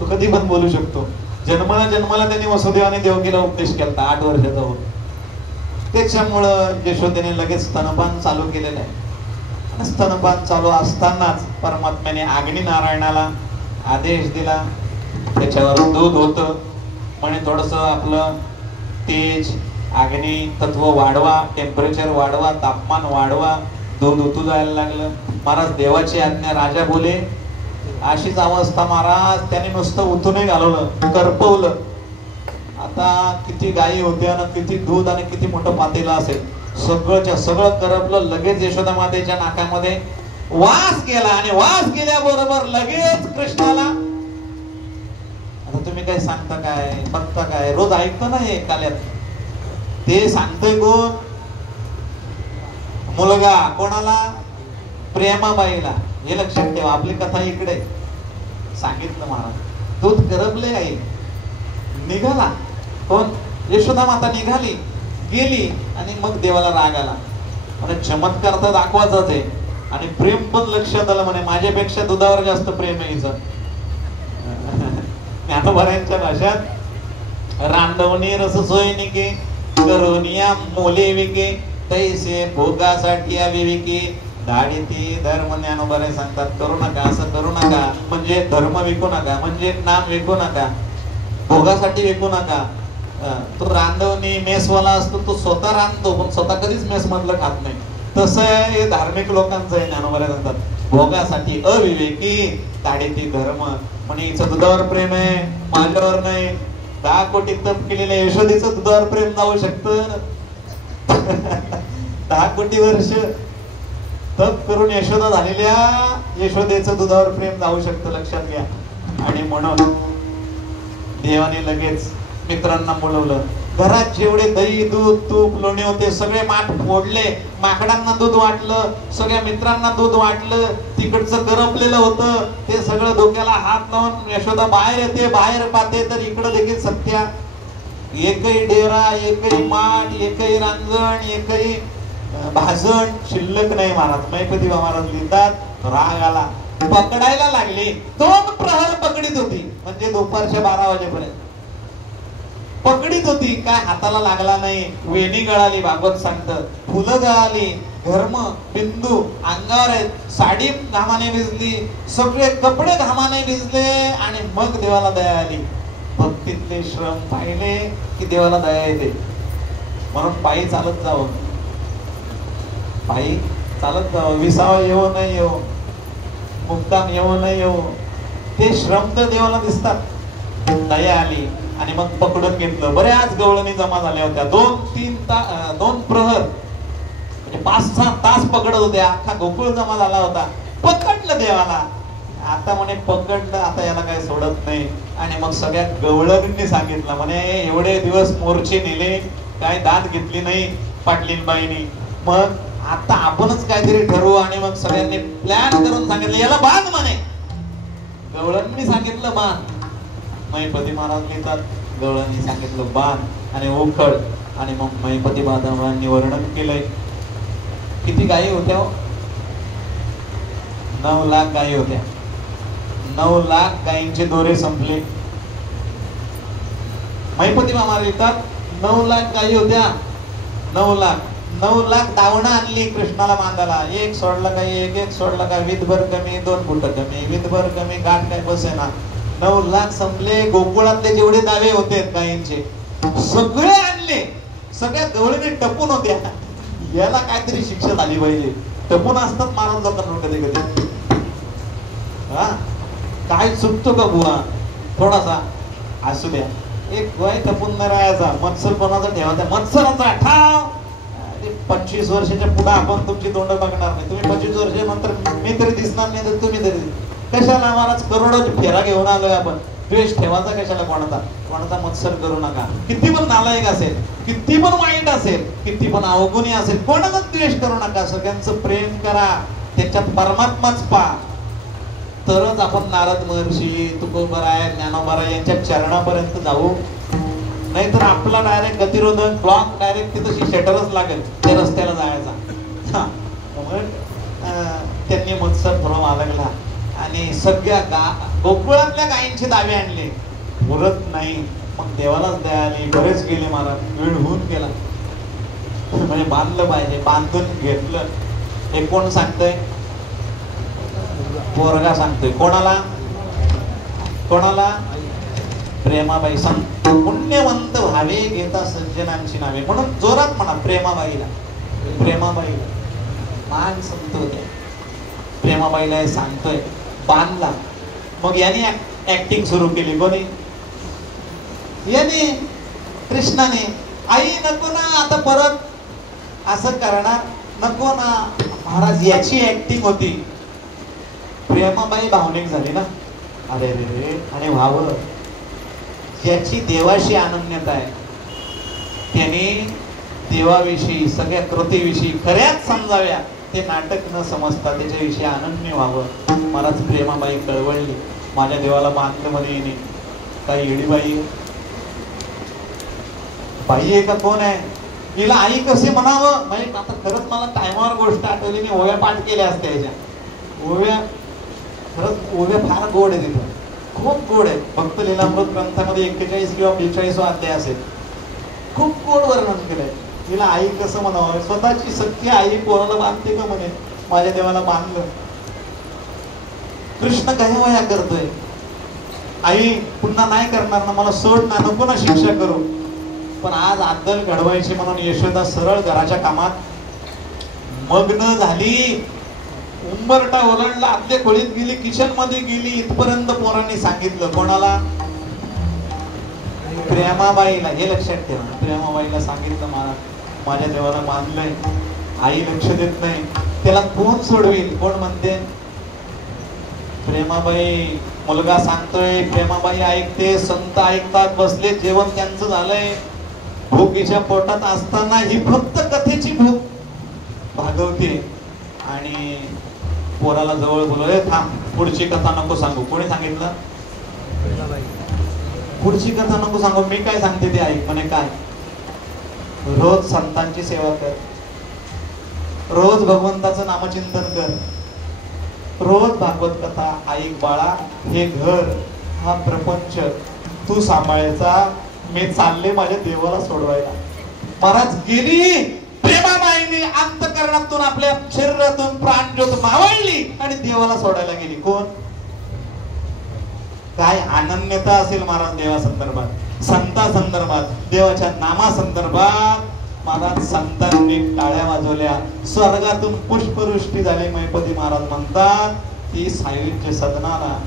तो कधी पण बोलू शकतो. जन्माला जन्माला त्यांनी वसुदेवाने देवकीला उपदेश केला 8 वर्षाचा होत. त्याच्यामुळं यशोदेने लगेच स्तनपान चालू केलेलं आहे. आणि स्तनपान चालू असतानाच परमात्म्याने अग्नी नारायणाला आदेश दिला. त्याच्यावर दूध होतं म्हणे थोडस आपलं तेज अग्नी तत्व वाढवा, टेम्परेचर वाढवा, तापमान वाढवा. दूध उतू जायला लागलं. महाराज देवाची आज्ञा, राजा बोले. अशीच अवस्था महाराज त्याने नुसतं उतूनही घालवलं, करपवलं. आता किती गायी होत्या ना, किती दूध आणि किती मोठं पातेलं असेल, सगळंच्या सगळं करपलं. लगेच यशोदा मातेच्या नाकामध्ये वास गेला आणि वास गेल्याबरोबर लगेच कृष्णाला, आता तुम्ही काय सांगता काय बघता काय, रोज ऐकतो ना हे काल्यात, ते सांगतोय कोण? मुलगा. कोणाला? प्रेमाबाईला. हे लक्षात ठेवा, आपली कथा इकडे. सांगितलं महाराज, दूध करपले आई, निघाला. कोण? यशोदा माता निघाली, गेली. आणि मग देवाला राग आला. म्हणजे चमत्कार तर दाखवायचाच आहे आणि प्रेम पण लक्षात आलं. म्हणे माझ्यापेक्षा दुधावर जास्त प्रेम आहे हिचं. ज्ञानोबरायांच्या भाषात, रांडवणी रस सोयनिके करोनिया मोले विके तैसे भोगासाठी विविके धाडिती धर्म. ज्ञानोबराय सांगतात करू नका, असं करू नका. म्हणजे धर्म विकू नका, म्हणजे नाम विकू नका, भोगासाठी विकू नका. तो रांधवणी मेसवाला असतो, तो स्वतः रांधतो पण स्वतः कधीच मेस मधलं खात नाही. तसं हे धार्मिक लोकांचं आहे. ज्ञानोबराय सांगतात भोगासाठी अविवेकी धाडिती धर्म. म्हणजे हिचं दुधावर प्रेम आहे, माझ्यावर नाही. 10 कोटी तप केलेल्या यशोदेचं दुधावर प्रेम जाऊ शकतं. 10 कोटी वर्ष तप करून यशोदा झालेल्या यशोदेचं दुधावर प्रेम जाऊ शकतं, लक्षात घ्या. आणि म्हणून देवाने लगेच मित्रांना बोलवलं. घरात जेवढे दही दूध तूप लोणी होते सगळे माठ फोडले, माकडांना दूध वाटलं, सगळ्या मित्रांना दूध वाटलं. तिकडचं करपलेलं होतं ते सगळं डोक्याला हात लावून यशोदा बाहेर येते. बाहेर पाहते तर इकडं देखील सत्या. एकही डेरा, एकही माठ, एकही रांजण, एकही भाजण शिल्लक नाही. महाराज मैपती महाराज लिहितात, राग आला, पकडायला लागले. 2 प्रहर पकडीत होती, म्हणजे दुपारच्या 12 वाजेपर्यंत पकडीत होती. काय हाताला लागला नाही. वेणी गळाली, भागवत सांगतं, फुलं गळाली, घर्म बिंदू अंगावर आहेत, साडी घामाने भिजली, सगळे कपडे घामाने भिजले. आणि मग देवाला दया आली. भक्तीतले श्रम पाहिले की देवाला दया येते. म्हणून पायी चालत जावं, पायी चालत जावं. विसावा येऊ नाही येऊ, मुक्काम येऊ नाही येऊ, ते श्रम तर देवाला दिसतात. दया आली आणि मग पकडून घेतलं. बऱ्याच गवळणी जमा झाल्या होत्या. 2 प्रहर म्हणजे 5-6 तास पकडत होते. अख्खा गोकुळ जमा झाला होता. पकडलं देवाला. आता म्हणे पकडलं, आता याला काही सोडत नाही. आणि मग सगळ्या गवळणींनी सांगितलं, म्हणे एवढे दिवस मोर्चे नेले, काय दाद घेतली नाही पाटलीनबाईंनी, मग आता आपणच काहीतरी ठरवू. आणि मग सगळ्यांनी प्लॅन करून सांगितलं, याला बांध म्हणे. गवळणींनी सांगितलं बांध. महिपती महाराज लिहितात, गवळणी सांगितलं बांध आणि उखड. आणि मग महिपती महाराजांनी वर्णन केलंय. किती गायी होत्या? 9 लाख गायी होत्या. 9 लाख गायींचे दोरे संपले. महिपती महाराज लिहितात 9 लाख गायी होत्या. 9 लाख दावणं आणली कृष्णाला बांधायला. एक सोडला काही, एक सोडला का, विधभर कमी, 2 फुट कमी, विधभर कमी, गाठ काय बसेना. 9 लाख संपले. गोकुळातले जेवढे दावे होते गायींचे सगळे आणले. सगळ्या गवळीने टपून होत्या. याला काहीतरी शिक्षा झाली पाहिजे. टपून असतात महाराज लोकांना कधी कधी. हा काय चुकतो का बुवा? थोडासा असू द्या. एक वय टपून नाही राहायचा. मत्सर कोणाचा ठेवायचा? मत्सराचा ठाव. 25 वर्षाच्या पुढे आपण तुमची तोंड बघणार नाही. तुम्ही 25 वर्षानंतर मी तरी दिसणार नाही तर तुम्ही तरी. कशाला महाराज? करोडोची फेरा घेऊन आलोय आपण. द्वेष ठेवायचा कशाला कोणाचा मत्सर करू नका. किती पण नालायक असेल, किती पण वाईट असेल, किती पण अवगुणी असेल, कोणाचा द्वेष करू नका. सगळ्यांचं प्रेम करा, त्याच्यात परमात्माच पहा. तरच आपण नारद महर्षी, तुकोबराय, ज्ञानोबराय यांच्या चरणापर्यंत जाऊ. नाहीतर आपला डायरेक्ट गतिरोधक ब्लॉक डायरेक्ट तिथं शटरच लागेल त्या रस्त्याला जायचा. त्यांनी मत्सर थोडा बाळगला आणि सगळ्या गोकुळातल्या गायींचे दावे आणले, पुरत नाही. मग देवालाच दया आली. बरेच गेले महाराज, वेळ होऊन गेला. म्हणजे बांधलं पाहिजे, बांधून घेतलं. हे कोण सांगतंय? पोरगा सांगतोय. कोणाला? प्रेमाबाई. संत पुण्यवंत व्हावे घेता सज्जनांची नावे. म्हणून जोरात म्हणा प्रेमाबाईला. मान संत होते. प्रेमाबाईला हे सांगतोय, बांधला. मग याने ऍक्टिंग सुरू केली. कोणी? याने, कृष्णाने. आई नको ना आता परत असं करणार, नको ना महाराज. याची ऍक्टिंग होती. प्रेमाबाई भावनिक झाली ना. अरे रे, आणि व्हावं. ज्याची देवाशी अनन्यता आहे त्याने देवाविषयी, सगळ्या कृतीविषयी खऱ्याच समजाव्या. ते नाटक न समजता त्याच्याविषयी अनन्य व्हावं. महाराज प्रेमाबाई कळवळली. माझ्या देवाला बांधलं मध्ये येणे. काही येडीबाई बाई आहे का कोण आहे? हिला आई कसे म्हणावं? म्हणजे आता खरंच मला टायमावर गोष्ट आठवली. मी ओव्या पाठ केल्या असत्या याच्या. ओव्या खरंच, ओव्या फार गोड आहे तिथं, खूप गोड आहे. भक्त लीलामृत ग्रंथामध्ये 41 किंवा 42 अध्याय असेल. खूप गोड वर्णन केलंय. तिला आई कसं म्हणावं? स्वतःची सख्खी आई पोराला बांधते का म्हणे? माझ्या देवाला बांधलं. कृष्ण गयावया करतोय. आई पुन्हा नाही करणार ना, मला सोड ना, नको ना शिक्षा करू. पण आज अद्दल घडवायची म्हणून यशोदा सरळ घराच्या कामात मग्न झाली. उंबरटा ओरडला, आतल्या खोलीत गेली, किचन मध्ये गेली. इथपर्यंत पोरांनी सांगितलं. कोणाला? प्रेमाबाईला. हे लक्षात ठेवा. प्रेमाबाईला सांगितलं, महाराज माझ्या देवाला बांधलंय. आई लक्ष देत नाही. त्याला कोण सोडवेल? कोण म्हणते? प्रेमाबाई. मुलगा सांगतोय, प्रेमाबाई ऐकते, संत ऐकतात, बसले. जेवण त्यांचं झालंय. भूकीच्या पोटात असताना ही फक्त कथेची भूक भागवते. आणि पोराला जवळ बोलवले, थांब, पुढची कथा नको सांगू. कोणी सांगितलं? पुढची कथा नको सांगू, मी काय सांगते ते ऐक. म्हणे काय? रोज संतांची सेवा कर, रोज भगवंताचं नामचिंतन कर, रोज भागवत कथा ऐक बाळा. हे घर, हा प्रपंच तू सांभाळायचा. मी चालले माझ्या देवाला सोडवायला. महाराज गेली. प्रेमाबाईने अंतःकरणातून, आपल्या शरीरातून प्राणज्योत मावळली आणि देवाला सोडायला गेली. कोण? काय अनन्यता असेल महाराज देवा संदर्भात, संता संदर्भात, देवाच्या नामा संदर्भात. महाराज संतांनी टाळ्या वाजवल्या. स्वर्गातून पुष्पवृष्टी झाली. मैपती महाराज म्हणतात की सायुज्य सदनाला,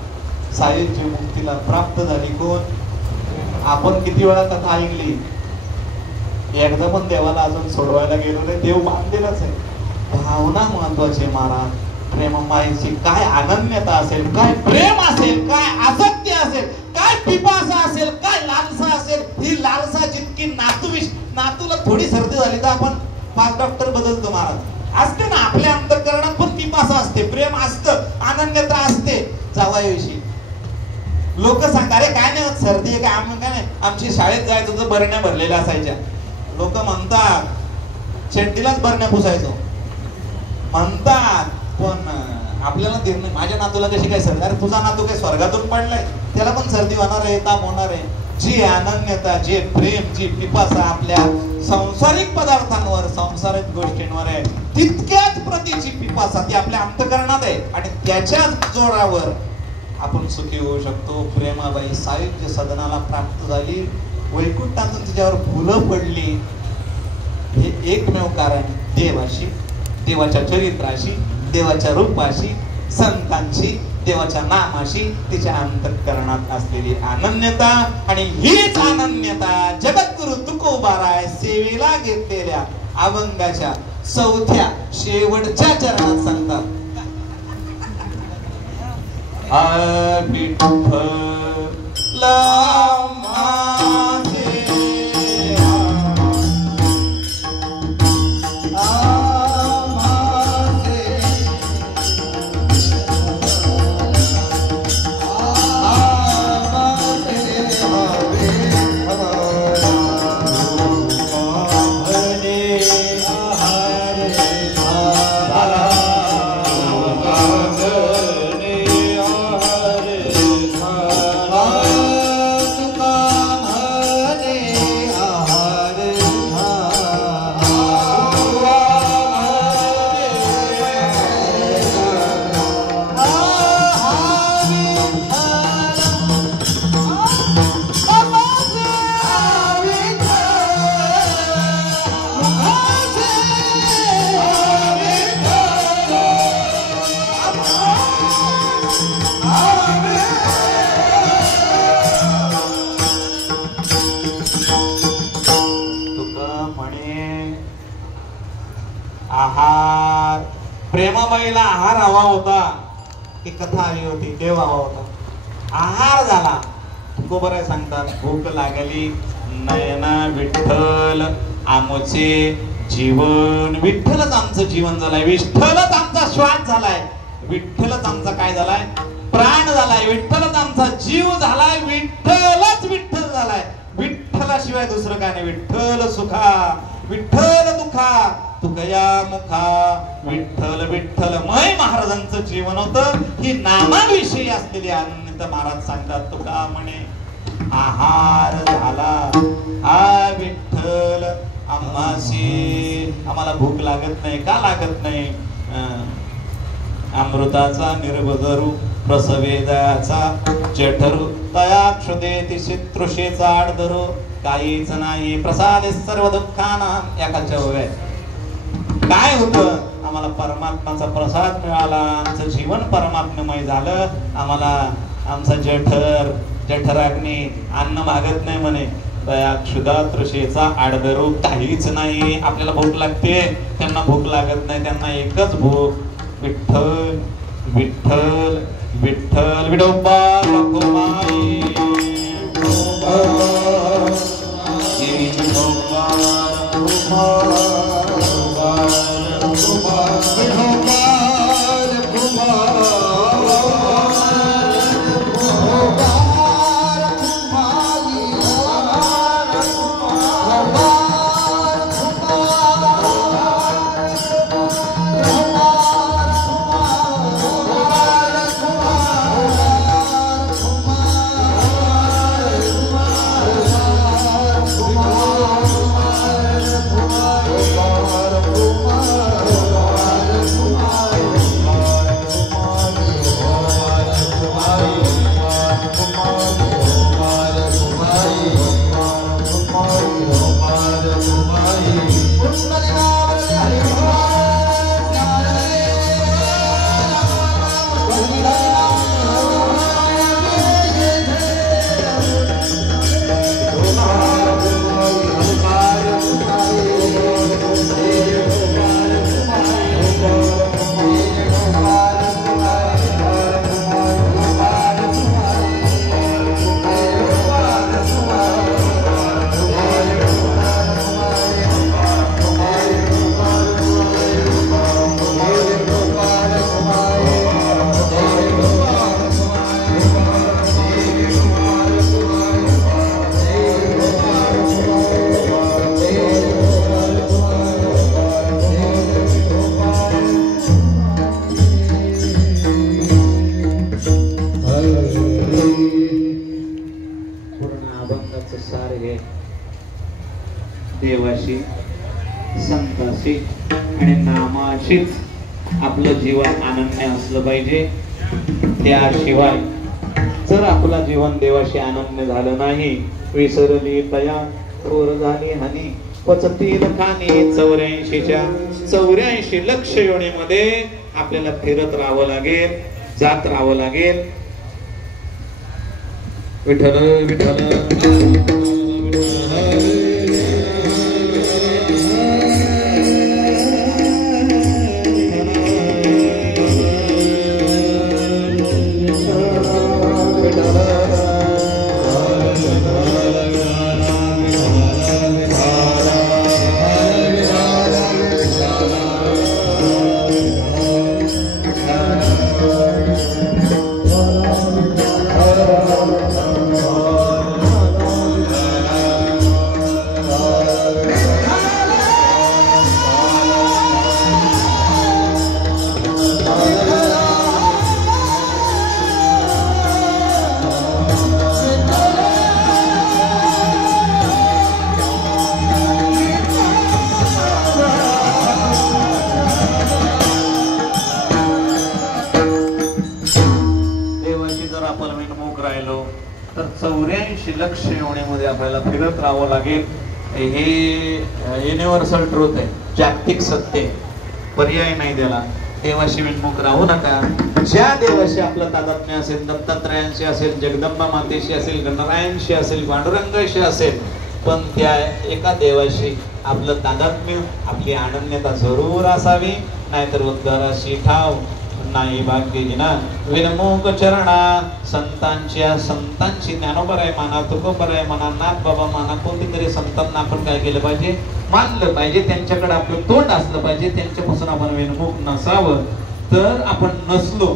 सायुज्य मुक्तीला प्राप्त झाली. कोण? आपण किती वेळा कथा ऐकली. एकदा पण देवाला अजून सोडवायला गेलो नाही. देव बांधलेलाच आहे. भावना महत्वाची महाराज. प्रेमाबाईची काय अनन्यता असेल, काय प्रेम असेल, काय आसक्ती असेल, काय पिपासा असेल, काय लालसा असेल. ही लालसा जितकी नातूला थोडी सर्दी झाली तर आपण 5 डॉक्टर बदलतो महाराज. असते ना आपल्या अंतःकरणात पण पिपासा असते, प्रेम असतं, अनन्यता असते. जावयाविषयी लोक सांगतात, अरे काय नाही सर्दी आहे, काय काय नाही. आमची शाळेत जायचं तर बरण्या भरलेल्या असायच्या. लोक म्हणतात चड्डीलाच बरण्या पुसायचो म्हणतात. पण आपल्याला देत नाही. माझ्या नातूला कशी काय सर्दी? अरे तुझा नातू काय स्वर्गातून पडलाय? त्याला पण सर्दी होणार आहे, ताप होणार आहे. जी अनन्यता, जे प्रेम, जी पिपासा आपल्या सांसारिक पदार्थांवर, सांसारिक गोष्टींवर आहे, तितक्याच प्रतीची पिपासा ती आपल्या अंतःकरणात आहे. आणि त्याच्याच जोरावर आपण सुखी होऊ शकतो. प्रेमाबाई सायुज्य सदनाला प्राप्त झाली. वैकुंठातून तिच्यावर फुलं पडली. हे एकमेव कारण देवाशी, देवाच्या चरित्राशी, देवाच्या रूपाशी, संतांशी, देवाच्या नामाशी तिच्या अंतःकरणात असलेली अनन्यता. आणि हीच अनन्यता जगद्गुरु तुकोबाराय सेवेला घेतलेल्या अभंगाच्या 4थ्या शेवटच्या चरणात सांगतात. विठ्ठल प्रेमाबाईला आहार हवा होता की कथा हवी होती, देव हवा होता. आहार झाला. तुकोबराय सांगतात, भूक लागली नयना विठ्ठल आमचे जीवन. विठ्ठलच आमचं जीवन झालंय, विठ्ठलच आमचा श्वास झालाय, विठ्ठलच आमचा काय झालाय, प्राण झालाय, विठ्ठलच आमचा जीव झालाय, विठ्ठलच विठ्ठल झालाय. विठ्ठलाशिवाय दुसरं काय नाही. विठ्ठल सुखा विठ्ठल दुखा तुकया मुखा. विठ्ठल विठ्ठलमय महाराजांचं जीवन होतं. ही नामाविषयी असलेली आनंद महाराज सांगतात. तुका म्हणे आहार झाला हा विठ्ठल आम्हाशी. आम्हाला भूक लागत नाही. का लागत नाही? अमृताचा निर्भजरू प्रसवेदाचा जठरू तया क्षुदेती तृषेचा आडधरू. काहीच नाही प्रसाद सर्व दुःखाना. या खालच्या ओव्या काय होतं? आम्हाला परमात्माचा प्रसाद मिळाला, आमचं जीवन परमात्ममय झालं. आम्हाला आमचा जठराग्नी अन्न मागत नाही म्हणे. दया क्षुधा तृषेचा आडधरू. काहीच नाही. आपल्याला भूक लागते, त्यांना भूक लागत नाही. त्यांना एकच भूक, विठ्ठल विठ्ठल विठ्ठल. विठोबा रखुमाई देवाशी संताशी आणि नामाशीच आपलं जीवन अनन्य असलं पाहिजे. त्याशिवाय जर आपलं जीवन देवाशी अनन्य झालं नाही, विसरली तया थोर झाली हानी पचती लखानी. 84 लक्ष योनीमध्ये आपल्याला फिरत राहावं लागेल, जात राहावं लागेल. विठ्ठल विठ्ठल तर 84 लक्ष योनीमध्ये आपल्याला फिरत राहावं लागेल. हे युनिव्हर्सल ट्रूथ आहे, जागतिक सत्य, पर्याय नाही त्याला. देवाशी विन्मुख राहू नका. ज्या देवाशी आपलं तादात्म्य असेल, दत्तात्रयांशी असेल, जगदंबा मातेशी असेल, गणरायांशी असेल, पांडुरंगाशी असेल, पण त्या एका देवाशी आपलं तादात्म्य, आपली अनन्यता जरूर असावी. नाहीतर उद्गाराशी ठाव नाही भाग्यहीना विनमुख चरणा संतांची ज्ञानोबर आहे म्हणा, तुकोबर आहे म्हणा, नाथ बाबा म्हणा, कोणतीतरी संतांना आपण काय केलं पाहिजे, मानलं पाहिजे, त्यांच्याकडे आपलं तोंड असलं पाहिजे, त्यांच्यापासून आपण विनमुख नसावं. तर आपण नसलो,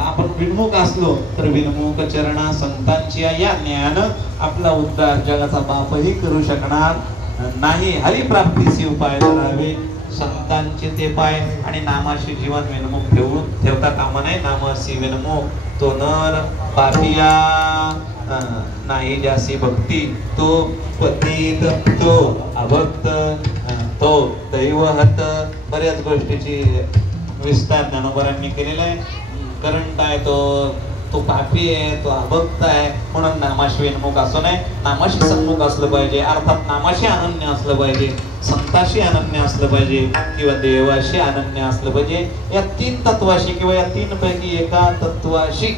आपण विनमुख असलो तर विनमुख चरणा संतांची या ज्ञान आपला उद्धार जगाचा बापही करू शकणार नाही. हरिप्राप्तीचे उपाय धरावे संतांचे ते पाय आणि नामाशी जीवन विनमुख ठेवता कामा नये. नामाशी विनमुख तो नर पापिया नाही ज्यासी भक्ती, तो पतित तो अभक्त तो दैवहत. बऱ्याच गोष्टीची विस्तार ज्ञानोबरांनी केलेला आहे. करंट आहे तो पापी आहे, तो अभक्त आहे, म्हणून नामाशी विनमुख असू नये, नामाशी सन्मुख असलं पाहिजे. अर्थात नामाशी अनन्य असलं पाहिजे, संताशी अनन्य असलं पाहिजे किंवा देवाशी अनन्य असलं पाहिजे. या तीन तत्वाशी किंवा या तीन पैकी एका तत्वाशी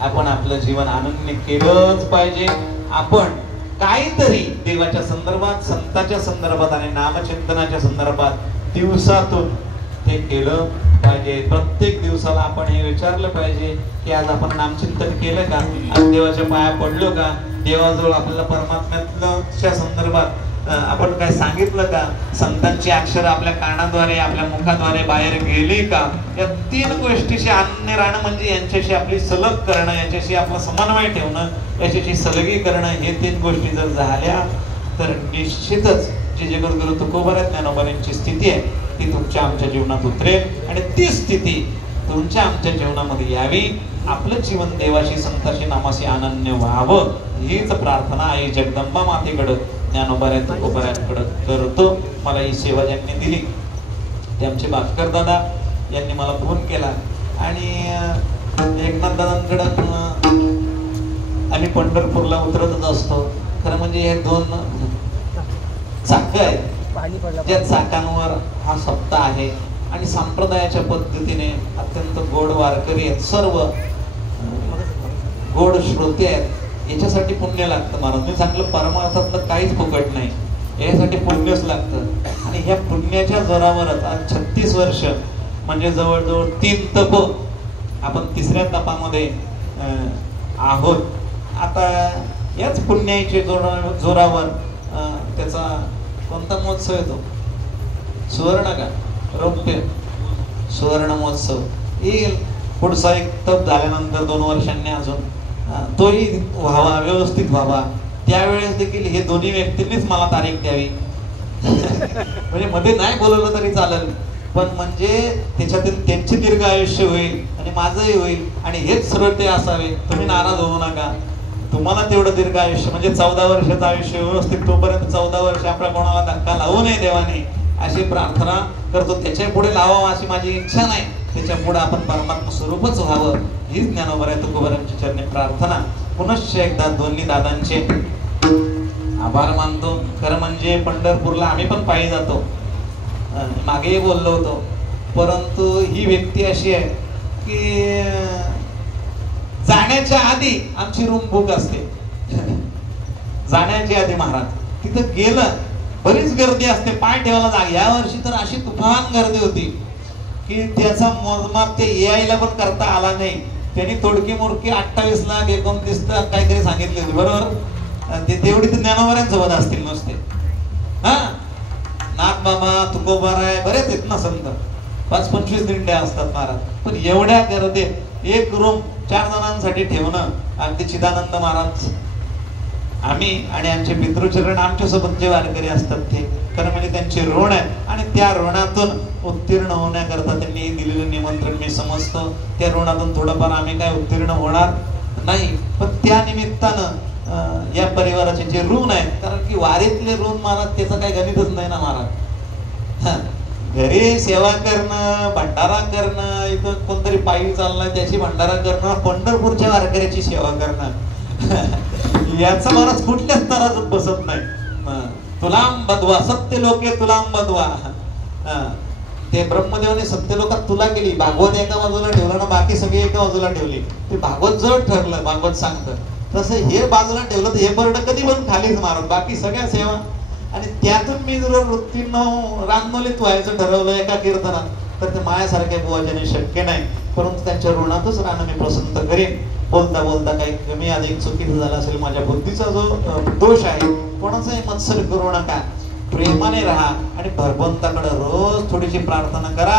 आपण आपलं जीवन अनन्य केलंच पाहिजे. आपण काहीतरी देवाच्या संदर्भात, संताच्या संदर्भात आणि नामचिंतनाच्या संदर्भात दिवसातून ते केलं पाहिजे. प्रत्येक दिवसाला आपण हे विचारलं पाहिजे की आज आपण नामचिंतन केलं का, आज देवाच्या पाया पडलो का, देवाजवळ आपल्याला परमात्म्याच्या संदर्भात आपण काय सांगितलं का, संतांची अक्षर आपल्या कानाद्वारे आपल्या मुखाद्वारे बाहेर गेली का. या तीन गोष्टीशी अनन्य राहणं म्हणजे यांच्याशी आपली सलग करणं, यांच्याशी आपला समन्वय ठेवणं, याच्याशी सलगी करणं. हे तीन गोष्टी जर झाल्या तर निश्चितच जी जगद्गुरु तुकोबा ज्ञानोबांची स्थिती आहे ती तुमच्या आमच्या जीवनात उतरेल आणि ती स्थिती तुमच्या आमच्या जीवनामध्ये यावी. आपलं जीवन देवाशी संताशी नामाशी अनन्य व्हावं हीच प्रार्थना आहे जगदंबा मातेकडं ज्ञानोबा तुकोबांकडं करतो. मला ही सेवा ज्यांनी दिली ते आमचे भास्कर दादा यांनी मला फोन केला आणि एकनाथ दादांकडं आम्ही पंढरपूरला उतरतच असतो. खरं म्हणजे हे दोन चाक आहेत, ज्या चाकांवर हा सप्ताह आहे आणि संप्रदायाच्या पद्धतीने अत्यंत गोड वारकरी आहेत, सर्व गोड श्रोते आहेत. याच्यासाठी पुण्य लागतं महाराज. मी सांगलं परमार्थातलं काहीच फुकट नाही, यासाठी पुण्यच लागतं. आणि ह्या पुण्याच्या जोरावरच आज 36 वर्ष म्हणजे जवळजवळ 3 तप आपण 3ऱ्या तपामध्ये आहोत. आता याच पुण्याच्या जोरावर त्याचा कोणता महोत्सव येतो, सुवर्ण का रौप्य सुवर्ण महोत्सव येईल पुढचा एक तप झाल्यानंतर 2 वर्षांनी अजून तोही व्हावा, व्यवस्थित व्हावा. त्यावेळेस देखील हे दोन्ही व्यक्तींनीच मला तारीख द्यावी. म्हणजे मध्ये नाही बोलवलं तरी चालेल, पण म्हणजे त्याच्यातील त्यांचे दीर्घ आयुष्य होईल आणि माझंही होईल आणि हेच श्रोते असावे. तुम्ही नाराज होऊ नका. तुम्हाला तेवढं दीर्घ आयुष्य म्हणजे 14 वर्षाचं आयुष्य व्यवस्थित, तोपर्यंत 14 वर्ष आपल्या कोणाला धक्का लावू नये देवाने अशी प्रार्थना करतो. त्याच्या पुढे लावावं अशी माझी इच्छा नाही, त्याच्या पुढे आपण परमात्मा स्वरूपच व्हावं हीच ज्ञानोबा तुकोबांच्या चरणी प्रार्थना. पुनश्च एकदा दोन्ही दादांचे आभार मानतो. खरं म्हणजे पंढरपूरला आम्ही पण पायी जातो, मागेही बोललो होतो, परंतु ही व्यक्ती अशी आहे की जाण्याच्या आधी आमची रूम बुक असते. जाण्याच्या आधी महाराज तिथं गेलं बरीच गर्दी असते, पाय ठेवायला जागा. या वर्षी तर अशी तुफान गर्दी होती की त्याचा मोजमाप ते यायला पण करता आला नाही. त्यांनी तोडकी मोडकी 28 लाख 29 लाख काहीतरी सांगितले होते, बरोबर. ते तेवढी तर ज्ञानोबांसोबत असतील नुसते. हा नाथ बाबा तुकोबाराय बरेच आहेत ना संत, 5-25 दिंड्या असतात महाराज. पण एवढ्या गर्दीत एक रूम 4 जणांसाठी ठेवणं अगदी चिदानंद महाराज, आम्ही आणि आमचे पितृचरण आमच्यासोबत जे वारकरी असतात ते खरं म्हणजे त्यांचे ऋण आहे आणि त्या ऋणातून उत्तीर्ण होण्याकरता त्यांनी दिलेलं निमंत्रण मी समजतो. त्या ऋणातून थोडंफार आम्ही काय उत्तीर्ण होणार नाही, पण त्या निमित्तानं या परिवाराचे जे ऋण आहेत, कारण की वारीतले ऋण महाराज त्याचं काही गणितच नाही ना महाराज. घरी सेवा करणं, भंडारा करणं, इथं कोणतरी पायी चाललाय त्याची भंडारा करणं, पंढरपूरच्या वारकऱ्याची सेवा करणं, याचा महाराज कुठल्याच स्तरात बसत नाही. तुलाम बदवा सत्य लोके तुलाम बदवा. ते ब्रह्मदेवाने सत्य लोकात तुला केली, भागवत एका बाजूला ठेवलं ना, बाकी सगळी एका बाजूला ठेवली. ते भागवत जड ठरलं, भागवत सांगतं तसं हे बाजूला ठेवलं तर हे बरड कधी पण खालीच मारत, बाकी सगळ्या सेवा. आणि त्यातून मी जर वृत्तीनं रांगोलीत व्हायचं ठरवलं एका कीर्तनात, तर ते माझ्यासारख्या बुवाजाने शक्य नाही, परंतु त्यांच्या ऋणातच राहणं मी पसंत करीन. बोलता बोलता काही कमी अधिक चुकीचं झालं असेल, माझ्या बुद्धीचा जो दोष आहे, कोणाचाही मत्सर करू नका, प्रेमाने राहा आणि भगवंताकडे रोज थोडीशी प्रार्थना करा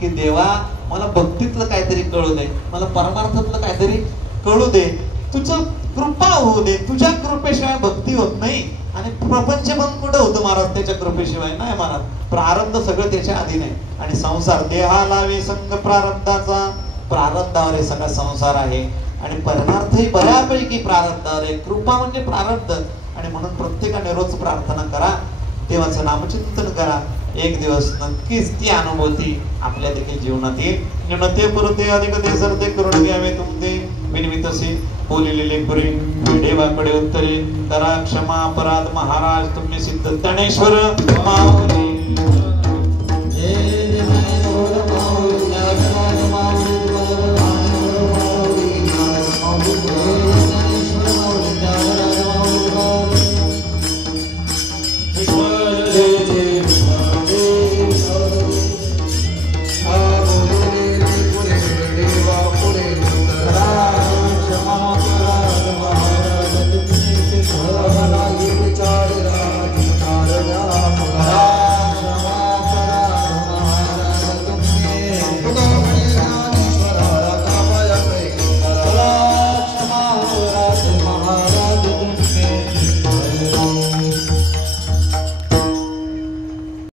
की देवा मला भक्तीतलं काहीतरी कळू दे, मला परमार्थातलं काहीतरी कळू दे, तुझं कृपा होऊ दे. तुझ्या कृपेशिवाय भक्ती होत नाही आणि प्रपंच पण कुठं होतं महाराज त्याच्या कृपेशिवाय? नाही महाराज, प्रारब्ध सगळं त्याच्या अधीन आहे. आणि संसार देहाला संग प्रारब्धाचा, प्रारब्धावर हे सगळा संसार आहे आणि परमार्थही बऱ्यापैकी प्रारब्धावर आहे. कृपा म्हणजे प्रारब्ध. आणि म्हणून प्रत्येकाने रोज प्रार्थना करा, देवाचं नामचिंतन करा. एक दिवस नक्कीच ती अनुभूती आपल्या देखील जीवनात येईल. जीवनात पुरते अधिक ते सरते करून घ्यावे तुमचे विनवितसे बोलिलेले पुरे देवाकडे उत्तरे करा क्षमा अपराध महाराज तुम्ही सिद्ध तणेश्वर माऊली.